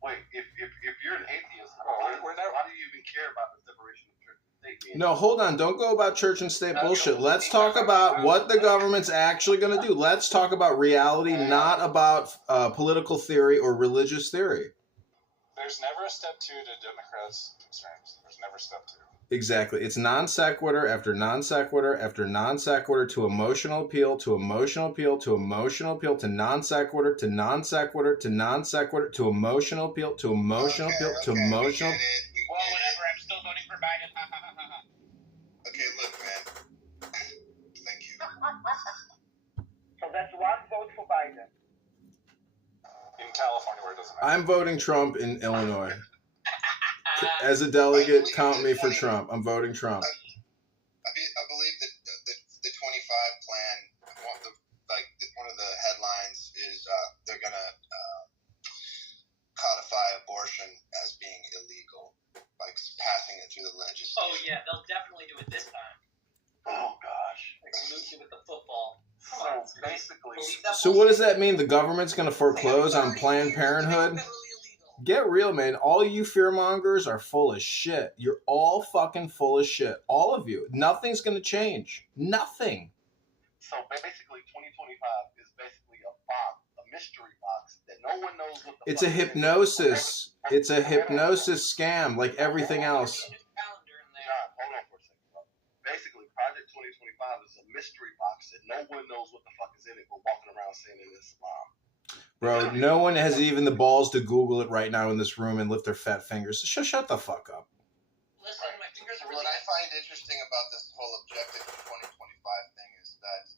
Wait, if you're an atheist, why do you even care about the separation of church and state? No, hold on. Don't go about church and state bullshit. Let's talk about what the government's actually going to do. Let's talk about reality, not about political theory or religious theory. There's never a step two to Democrats' concerns. There's never step two. Exactly. It's non sequitur after non sequitur after non sequitur to emotional appeal to emotional appeal to emotional appeal to non sequitur to non sequitur to non sequitur to emotional appeal to emotional appeal to emotional. Well, whatever. I'm still voting for Biden. Ha ha ha ha ha. Okay, look, man. Thank you. So that's one vote for Biden. In California, where it doesn't matter. I'm voting Trump in Illinois. As a delegate, count me for Trump. I'm voting Trump. I believe that the 25 plan, one of the headlines is they're going to codify abortion as being illegal, like passing it through the legislature. Oh yeah, they'll definitely do it this time. Oh gosh. They moved it with the football. So basically, So what does that mean? The government's going to foreclose on Planned Parenthood? Get real, man. All you fearmongers are full of shit. You're all fucking full of shit. All of you. Nothing's going to change. Nothing. so basically 2025 is basically a box, a mystery box that no one knows what the It's a hypnosis. It's a hypnosis scam like everything else. John, hold on for a second, bro. Basically, Project 2025 is a mystery box that no one knows what the fuck is in it, but walking around saying it is Islam. Bro, no one has even the balls to Google it right now in this room and lift their fat fingers. Shut the fuck up. Listen, my fingers are What really. I find interesting about this whole objective 2025 thing is that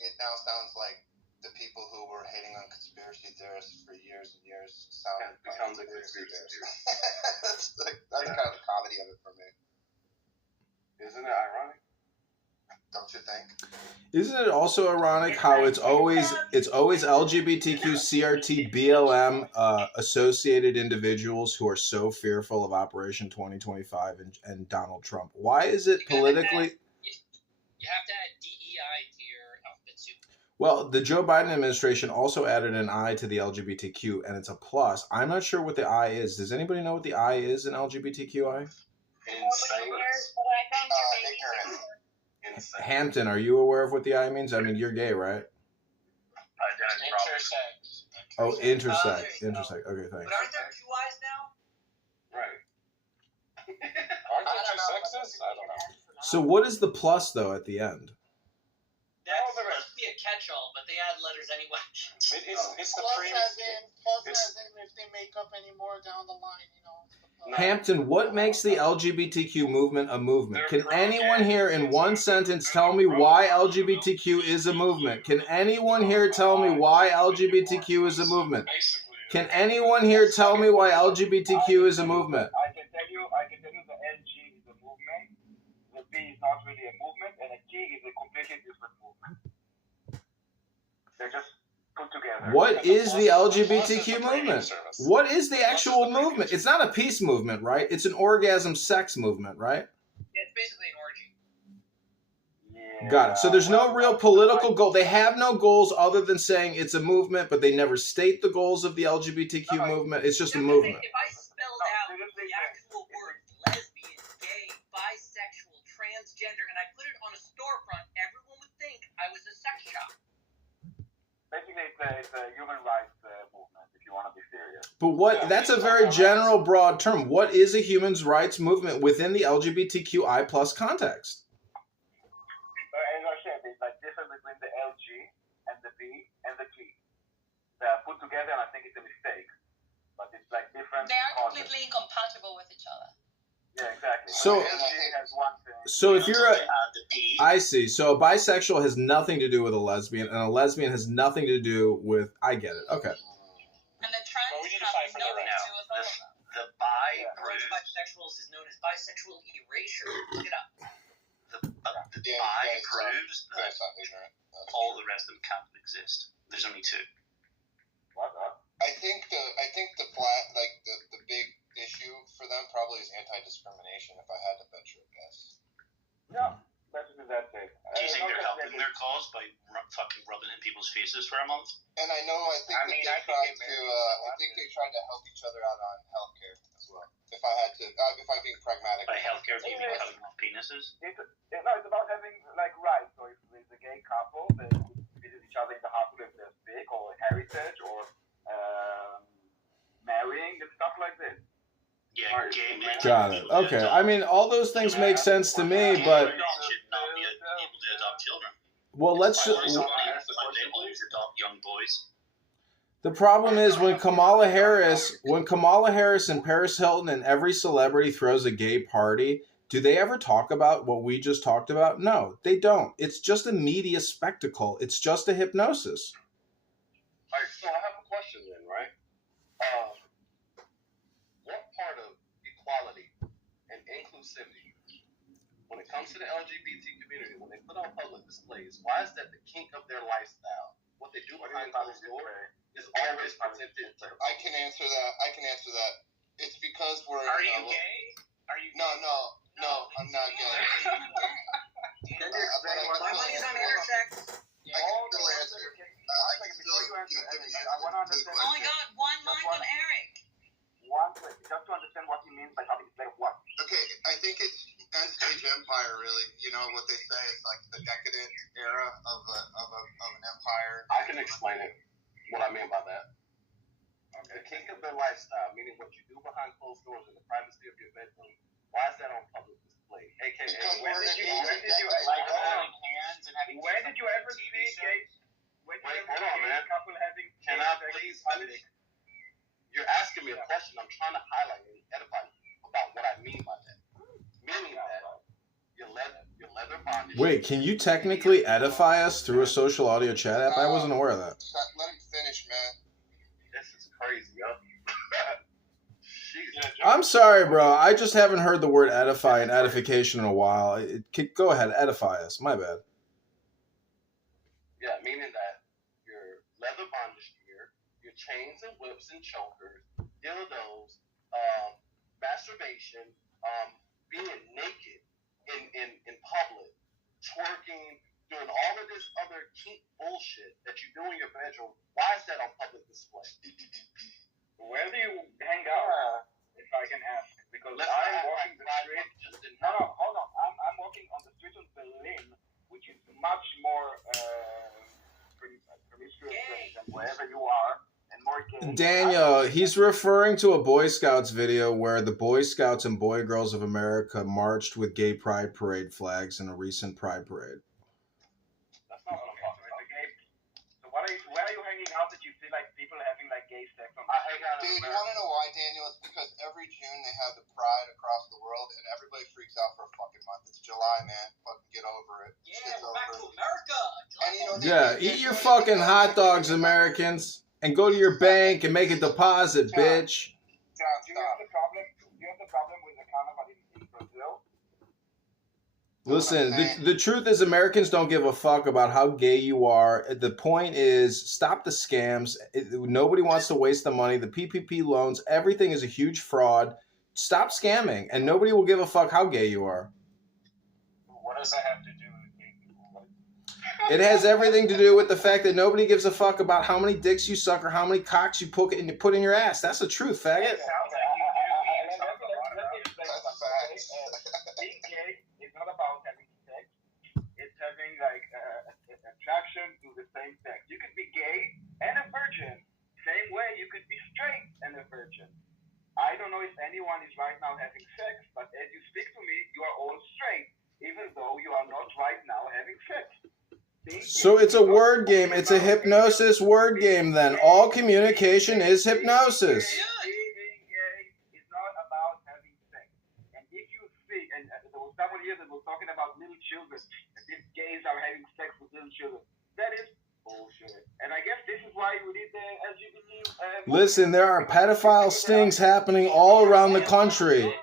it now sounds like the people who were hating on conspiracy theorists for years and years sound like conspiracy theorists. That's kind of the comedy of it for me. Isn't it ironic? Don't you think? Isn't it also ironic how it's always LGBTQ, CRT, BLM associated individuals who are so fearful of Operation 2025 and Donald Trump? Why is it politically? You have to add DEI to your alphabet soup. Well, the Joe Biden administration also added an I to the LGBTQ, and it's a plus. I'm not sure what the I is. Does anybody know what the I is in LGBTQI? Insane. Ignorant. Insane. Hampton, are you aware of what the I means? I mean, you're gay, right? Intersex. Oh, intersex. Intersex. Okay, thanks. But aren't there two eyes now? Right. Aren't there two sexes? I don't know. So what is the plus, though, at the end? That's supposed to be a catch-all, but they add letters anyway. It's the Plus premium. as in if they make up any more down the line, you know. Hampton, what makes the LGBTQ movement a movement? Can anyone here in one sentence tell me why LGBTQ is a movement? Can anyone here tell me why LGBTQ is a movement? Can anyone here tell me why LGBTQ is a movement? I can tell you the LG is a movement. The B is not really a movement, and a T is a completely different movement. They're just put together. What is the LGBTQ movement? What is the actual movement? It's not a peace movement, right? It's an orgasm sex movement, right? Yeah, it's basically an orgy. Yeah. Got it. So there's no real political goal. They have no goals other than saying it's a movement, but they never state the goals of the LGBTQ movement. It's just a movement. If I spelled out the actual words lesbian, gay, bisexual, transgender, and I put it on a storefront, everyone would think I was a sex shop. Basically, it's a human rights movement, if you want to be serious. But what? That's a very general, broad term. What is a human rights movement within the LGBTQI plus context? LG and the B and the T. They are put together, and I think it's a mistake. But it's like different. They are causes. completely incompatible with each other. Yeah, exactly. So- LG has one thing. So if you're I see. So a bisexual has nothing to do with a lesbian, and a lesbian has nothing to do with. I get it. Okay. And the trans But we need to fight for the nothing right to do with all of them. The bi Approach to bisexuals is known as bisexual erasure. Look it up. the Yeah, bi you guys proves that That's not ignorant. all the rest of them can't exist. There's only two. What? I think the big issue for them probably is anti-discrimination. If I had to venture a guess. Yeah, that's what that thing. Do you think they're helping their cause by fucking rubbing it in people's faces for a month? And I know I think they tried to help each other out on healthcare as well. If I'm being pragmatic. By healthcare, do you mean cutting off penises? No, it's about having like rights. So if there's a gay couple that visit each other in the hospital if they're sick, or heritage, or marrying and stuff like this. Yeah, gay men. Got it. Okay. I mean, all those things make sense to me, but should not be able to adopt children. well, let's Why just. would they always adopt young boys? The problem is when Kamala Harris and Paris Hilton and every celebrity throws a gay party, do they ever talk about what we just talked about? No, they don't. It's just a media spectacle. It's just a hypnosis. All right, so I have a question then, right? What part of equality and inclusivity, when it comes to the LGBT community, when they put on public displays, why is that the kink of their lifestyle? What they do behind closed doors is always presented to the I can answer that. It's because we're. Are you gay? Are you? No, I'm not gay. My money's on intersex. Oh my God, one mic on Eric. Just to understand what he means by public display of what. Okay, I think it's end stage empire. Really, you know what they say is like the decadent era of an empire. I can explain it. What I mean by that. The kink of their lifestyle, meaning what you do behind closed doors in the privacy of your bedroom. Why is that on public display? AKA, when did you ever see a couple having? Can I please finish? You're asking me a question. I'm trying to highlight and edify you about what I mean by that. Meaning that your leather bondage. Wait, can you technically edify us through a social audio chat app? I wasn't aware of that. Let him finish, man. This is crazy, yo. I'm sorry, bro. I just haven't heard the word edify and edification in a while. Go ahead, edify us. My bad. Yeah, meaning that your leather bondage gear, your chains and whips and chokers, dildos, masturbation, being naked in public, twerking, doing all of this other kink bullshit that you do in your bedroom. Why is that on public display? Where do you hang out? If I can ask, because I'm walking the street. No, hold on. I'm walking on the street of Berlin, which is much more promiscuous than wherever you are, and more gay. Daniel, he's referring to a Boy Scouts video where the Boy Scouts and Boy Girls of America marched with gay pride parade flags in a recent pride parade. That's not what I'm talking about. So where are you hanging out that you see like people having like gay sex on? Dude, you want to know why, Daniel? It's because every June they have the Pride across the world, and everybody freaks out for a fucking month. It's July, man. Fucking get over it. Yeah, we're back to America. And, you know, Yeah, eat your fucking hot dogs, Americans, and go to your bank and make a deposit, bitch. John, do you have the problem with the carnival in Brazil? Listen, the truth is Americans don't give a fuck about how gay you are. The point is, stop the scams. Nobody wants to waste the money. The PPP loans, everything is a huge fraud. Stop scamming, and nobody will give a fuck how gay you are. What does that have to do with gay people? It has everything to do with the fact that nobody gives a fuck about how many dicks you suck or how many cocks you put in your ass. That's the truth, faggot. Being gay is not about having sex. It's having like attraction to the same sex. You could be gay and a virgin. Same way you could be straight and a virgin. I don't know if anyone is right now having sex, but as you speak to me, you are all straight, even though you are not right now having sex. Being So it's a word game. It's a hypnosis word game then. All communication is hypnosis. Being gay is not about having sex. And if you think, and there was someone here that was talking about little children, as if gays are having sex with little children. That is bullshit. And I guess this is why we need the LGBT. Listen, there are pedophile stings happening all around the country. Hold on.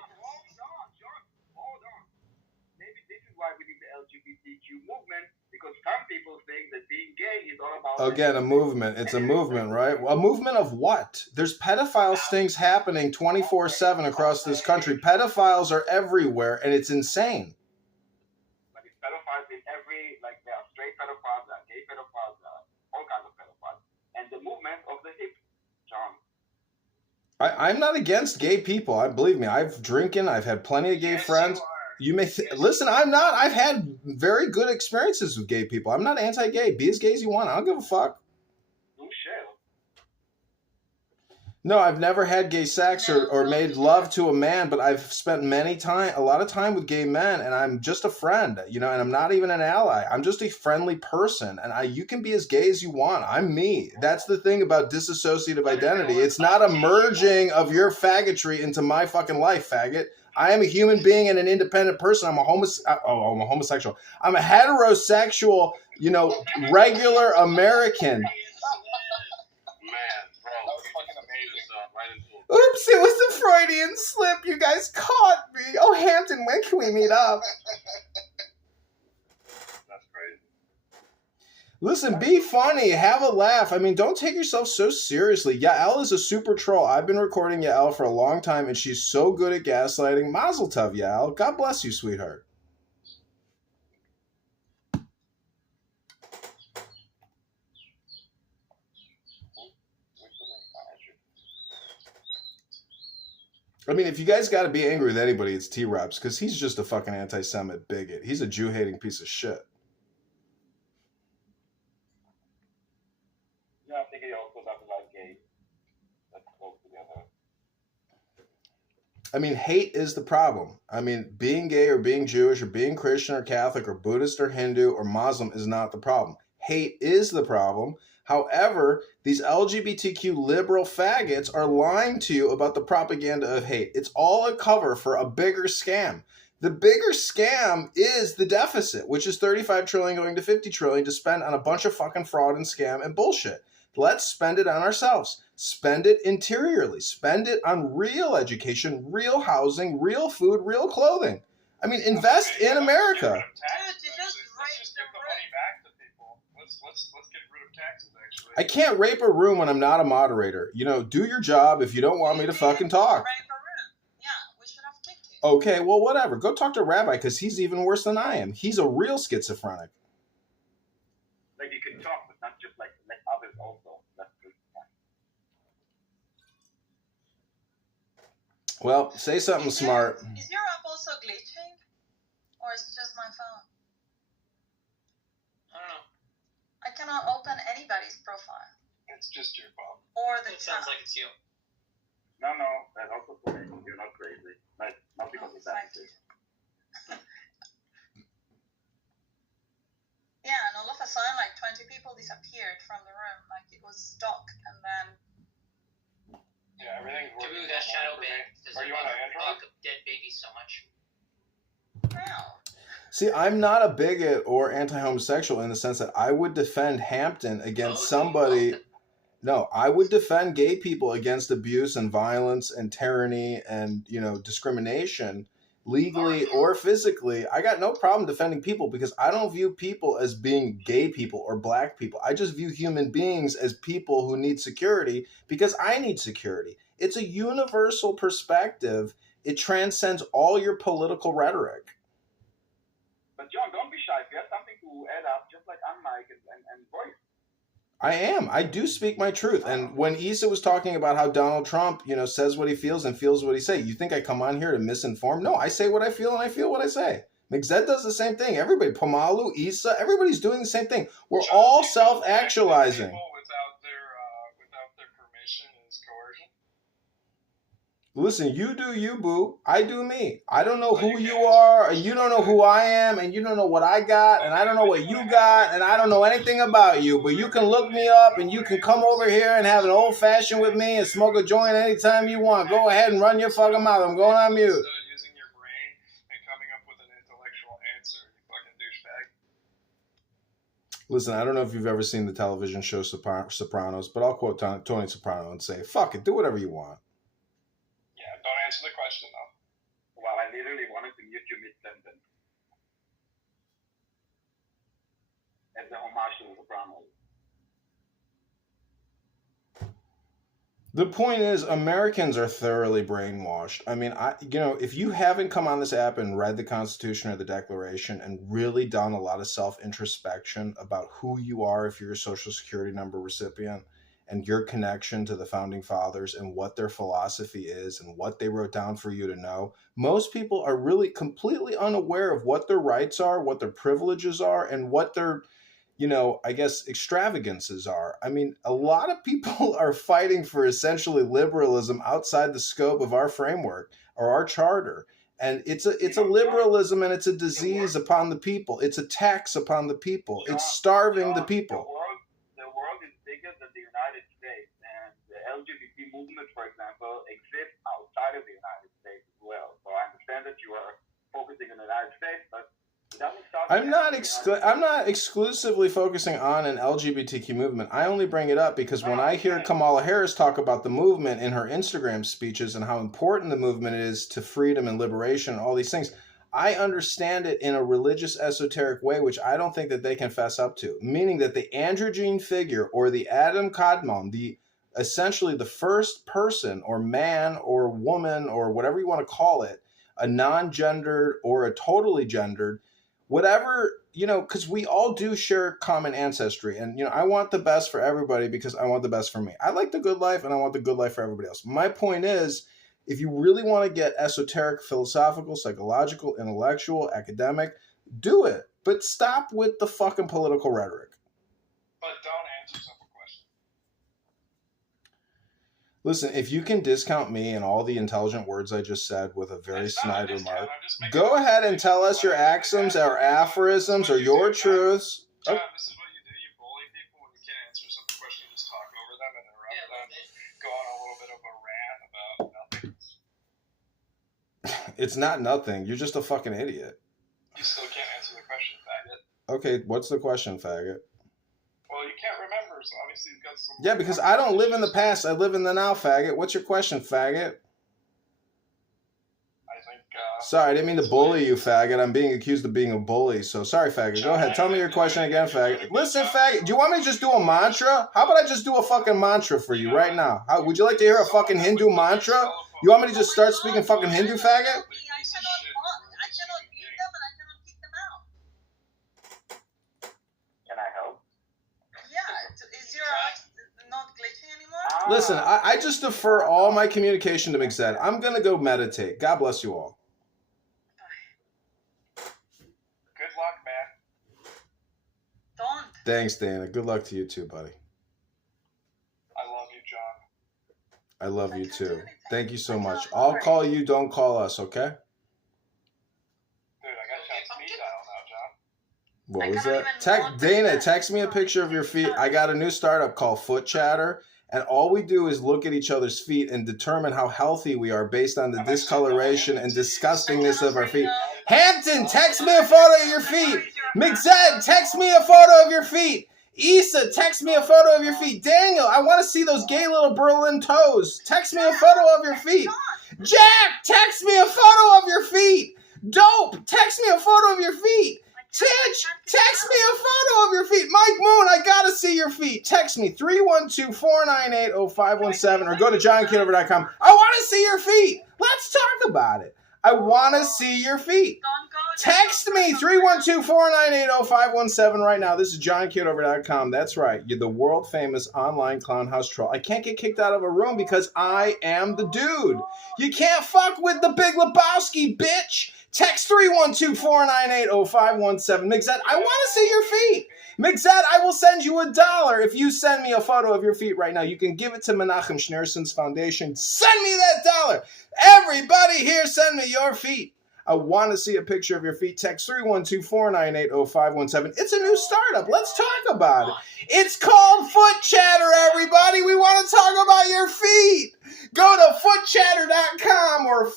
Maybe this is why we need the LGBTQ movement, because some people think that being gay is all about... Again, a movement. It's a movement, right? A movement of what? There's pedophile stings happening 24/7 across this country. Pedophiles are everywhere, and it's insane. But it's pedophiles in every, like, there are straight pedophiles, there are gay pedophiles, there are all kinds of pedophiles. And the movement of the hip, John. I'm not against gay people. Believe me, I've drinking. I've had plenty of gay friends. You may listen. I'm not. I've had very good experiences with gay people. I'm not anti-gay. Be as gay as you want. I don't give a fuck. No, I've never had gay sex or made love to a man, but I've spent a lot of time with gay men, and I'm just a friend, and I'm not even an ally. I'm just a friendly person, and you can be as gay as you want. I'm me. That's the thing about dissociative identity. It's not a merging of your faggotry into my fucking life, faggot. I am a human being and an independent person. I'm a homosexual. I'm a heterosexual, regular American. Oops, it was a Freudian slip. You guys caught me. Oh, Hampton, when can we meet up? That's crazy. Listen, be funny. Have a laugh. I mean, don't take yourself so seriously. Yael is a super troll. I've been recording Yael for a long time, and she's so good at gaslighting. Mazel tov, Yael. God bless you, sweetheart. I mean, if you guys got to be angry with anybody, it's T-Raps, because he's just a fucking anti-Semite bigot. He's a Jew-hating piece of shit. Yeah, I think he also talks about gay. Let's go together. I mean, hate is the problem. I mean, being gay or being Jewish or being Christian or Catholic or Buddhist or Hindu or Muslim is not the problem. Hate is the problem. However, these LGBTQ liberal faggots are lying to you about the propaganda of hate. It's all a cover for a bigger scam. The bigger scam is the deficit, which is $35 trillion going to $50 trillion to spend on a bunch of fucking fraud and scam and bullshit. Let's spend it on ourselves. Spend it interiorly. Spend it on real education, real housing, real food, real clothing. I mean, invest in America. Let's just give the money back to people. Let's get rid of taxes, actually. I can't rape a room when I'm not a moderator. Do your job if you don't want me to fucking talk. Okay, well, whatever. Go talk to Rabbi, because he's even worse than I am. He's a real schizophrenic. Like, you can talk, but not just like let others also. That's good. Well, say something smart. Is your app also glitching? Or is it just my phone? I don't know. I cannot open anybody's profile. It's just your phone. Or the It sounds like it's you. No, that's also for me. You're not crazy. Not because of that. Yeah, and all of a sudden, like 20 people disappeared from the room. Like it was stuck, and then. Yeah, everything's working. Maybe we got shadow banned because Are you on an Android? dead babies so much. Wow. See, I'm not a bigot or anti-homosexual in the sense that I would defend Hampton against somebody. No, I would defend gay people against abuse and violence and tyranny and, discrimination legally or physically. I got no problem defending people because I don't view people as being gay people or black people. I just view human beings as people who need security because I need security. It's a universal perspective. It transcends all your political rhetoric. But John, don't be shy. If you have something to add up, just like unmic and voice. I am. I do speak my truth. And when Issa was talking about how Donald Trump, says what he feels and feels what he says, you think I come on here to misinform? No, I say what I feel and I feel what I say. McZed does the same thing. Everybody, Pomalu, Issa, everybody's doing the same thing. We're all self-actualizing. Without their permission is coercion. Listen, you do you, boo. I do me. I don't know who you are, and you don't know who I am, and you don't know what I got, and I don't know what you got, and I don't know anything about you. But you can look me up, and you can come over here and have an old-fashioned with me and smoke a joint anytime you want. Go ahead and run your fucking mouth. I'm going on mute. Using your brain and coming up with an intellectual answer, you fucking douchebag. Listen, I don't know if you've ever seen the television show Sopranos, but I'll quote Tony Soprano and say, fuck it, do whatever you want. Yeah, don't answer the question, though. Well, I literally wanted to mute you mid-sentence. As a homage to the Sopranos. The point is, Americans are thoroughly brainwashed. I mean, if you haven't come on this app and read the Constitution or the Declaration and really done a lot of self-introspection about who you are if you're a Social Security number recipient and your connection to the Founding Fathers and what their philosophy is and what they wrote down for you to know, most people are really completely unaware of what their rights are, what their privileges are, and what their I guess extravagances are. I mean, a lot of people are fighting for essentially liberalism outside the scope of our framework or our charter. And it's a liberalism, and it's a disease upon the people. It's a tax upon the people. It's starving the people. The world is bigger than the United States, and the LGBT movement, for example, exists outside of the United States as well. So I understand that you are focusing on the United States, but I'm not exclusively focusing on an LGBTQ movement. I only bring it up because when I hear Kamala Harris talk about the movement in her Instagram speeches and how important the movement is to freedom and liberation and all these things, I understand it in a religious esoteric way, which I don't think that they can fess up to. Meaning that the androgyne figure or the Adam Kadmon, essentially the first person or man or woman or whatever you want to call it, a non-gendered or a totally gendered, whatever, because we all do share common ancestry. And, I want the best for everybody because I want the best for me. I like the good life and I want the good life for everybody else. My point is, if you really want to get esoteric, philosophical, psychological, intellectual, academic, do it. But stop with the fucking political rhetoric. But don't answer simple questions. Listen, if you can discount me and all the intelligent words I just said with a very snide remark, go ahead and tell us your axioms or aphorisms or your truths. John, this is what you do. You bully people when you can't answer simple questions. You just talk over them and interrupt them and go on a little bit of a rant about nothing. It's not nothing. You're just a fucking idiot. You still can't answer the question, faggot. Okay, what's the question, faggot? Well, you can't remember, so obviously you've got some... Yeah, because I don't live in the past. I live in the now, faggot. What's your question, faggot? I think... Sorry, I didn't mean to bully you, faggot. I'm being accused of being a bully, so sorry, faggot. Go ahead. Tell me your question again, faggot. Listen, faggot, do you want me to just do a mantra? How about I just do a fucking mantra for you right now? Would you like to hear a fucking Hindu mantra? You want me to just start speaking fucking Hindu, faggot? Listen, I just defer all my communication to McZed. I'm going to go meditate. God bless you all. Good luck, man. Don't. Thanks, Dana. Good luck to you too, buddy. I love you, John. I love you too. Thank you so much. I'll call you. Don't call us, okay? Dude, I got you on speed dial now, John. What was that? Dana, text me a picture of your feet. I got a new startup called Foot Chatter. And all we do is look at each other's feet and determine how healthy we are based on the discoloration and disgustingness of our feet. Hampton, text me a photo of your feet. McZed, text me a photo of your feet. Issa, text me a photo of your feet. Daniel, I want to see those gay little Berlin toes. Text me a photo of your feet. Jack, text me a photo of your feet. Dope, text me a photo of your feet. Titch, text me a photo of your feet. Mike Moon, I gotta see your feet. Text me 312-498-0517 or go to johnkidover.com. I want to see your feet. Let's talk about it. I want to see your feet. Text me 312-498-0517 right now. This is johnkidover.com. That's right. You're the world famous online clown house troll. I can't get kicked out of a room because I am the dude. You can't fuck with the Big Lebowski, bitch. Text 312-498-0517. McZed, I want to see your feet. McZed, I will send you $1 if you send me a photo of your feet right now. You can give it to Menachem Schneerson's foundation. Send me that $1. Everybody here, send me your feet. I want to see a picture of your feet. Text 312-498-0517. It's a new startup. Let's talk about it. It's called Foot Chatter, everybody. We want to talk about your feet. Go to footchatter.com or...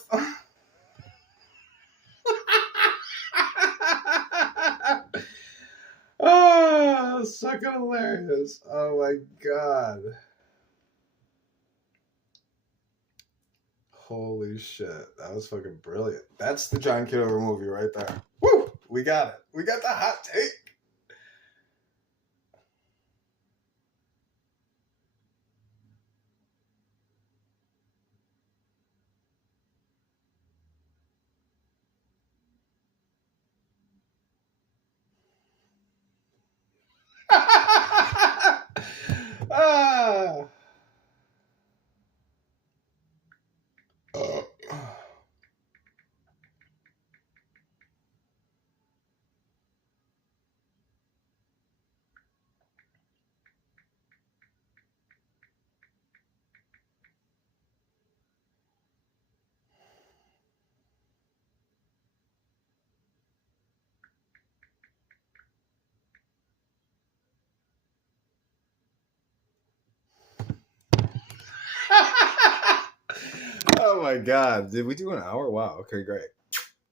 Oh, that's fucking hilarious. Oh my God. Holy shit. That was fucking brilliant. That's the John Kidover movie right there. Woo! We got it. We got the hot take. Ah. Oh my God. Did we do an hour? Wow. Okay, great.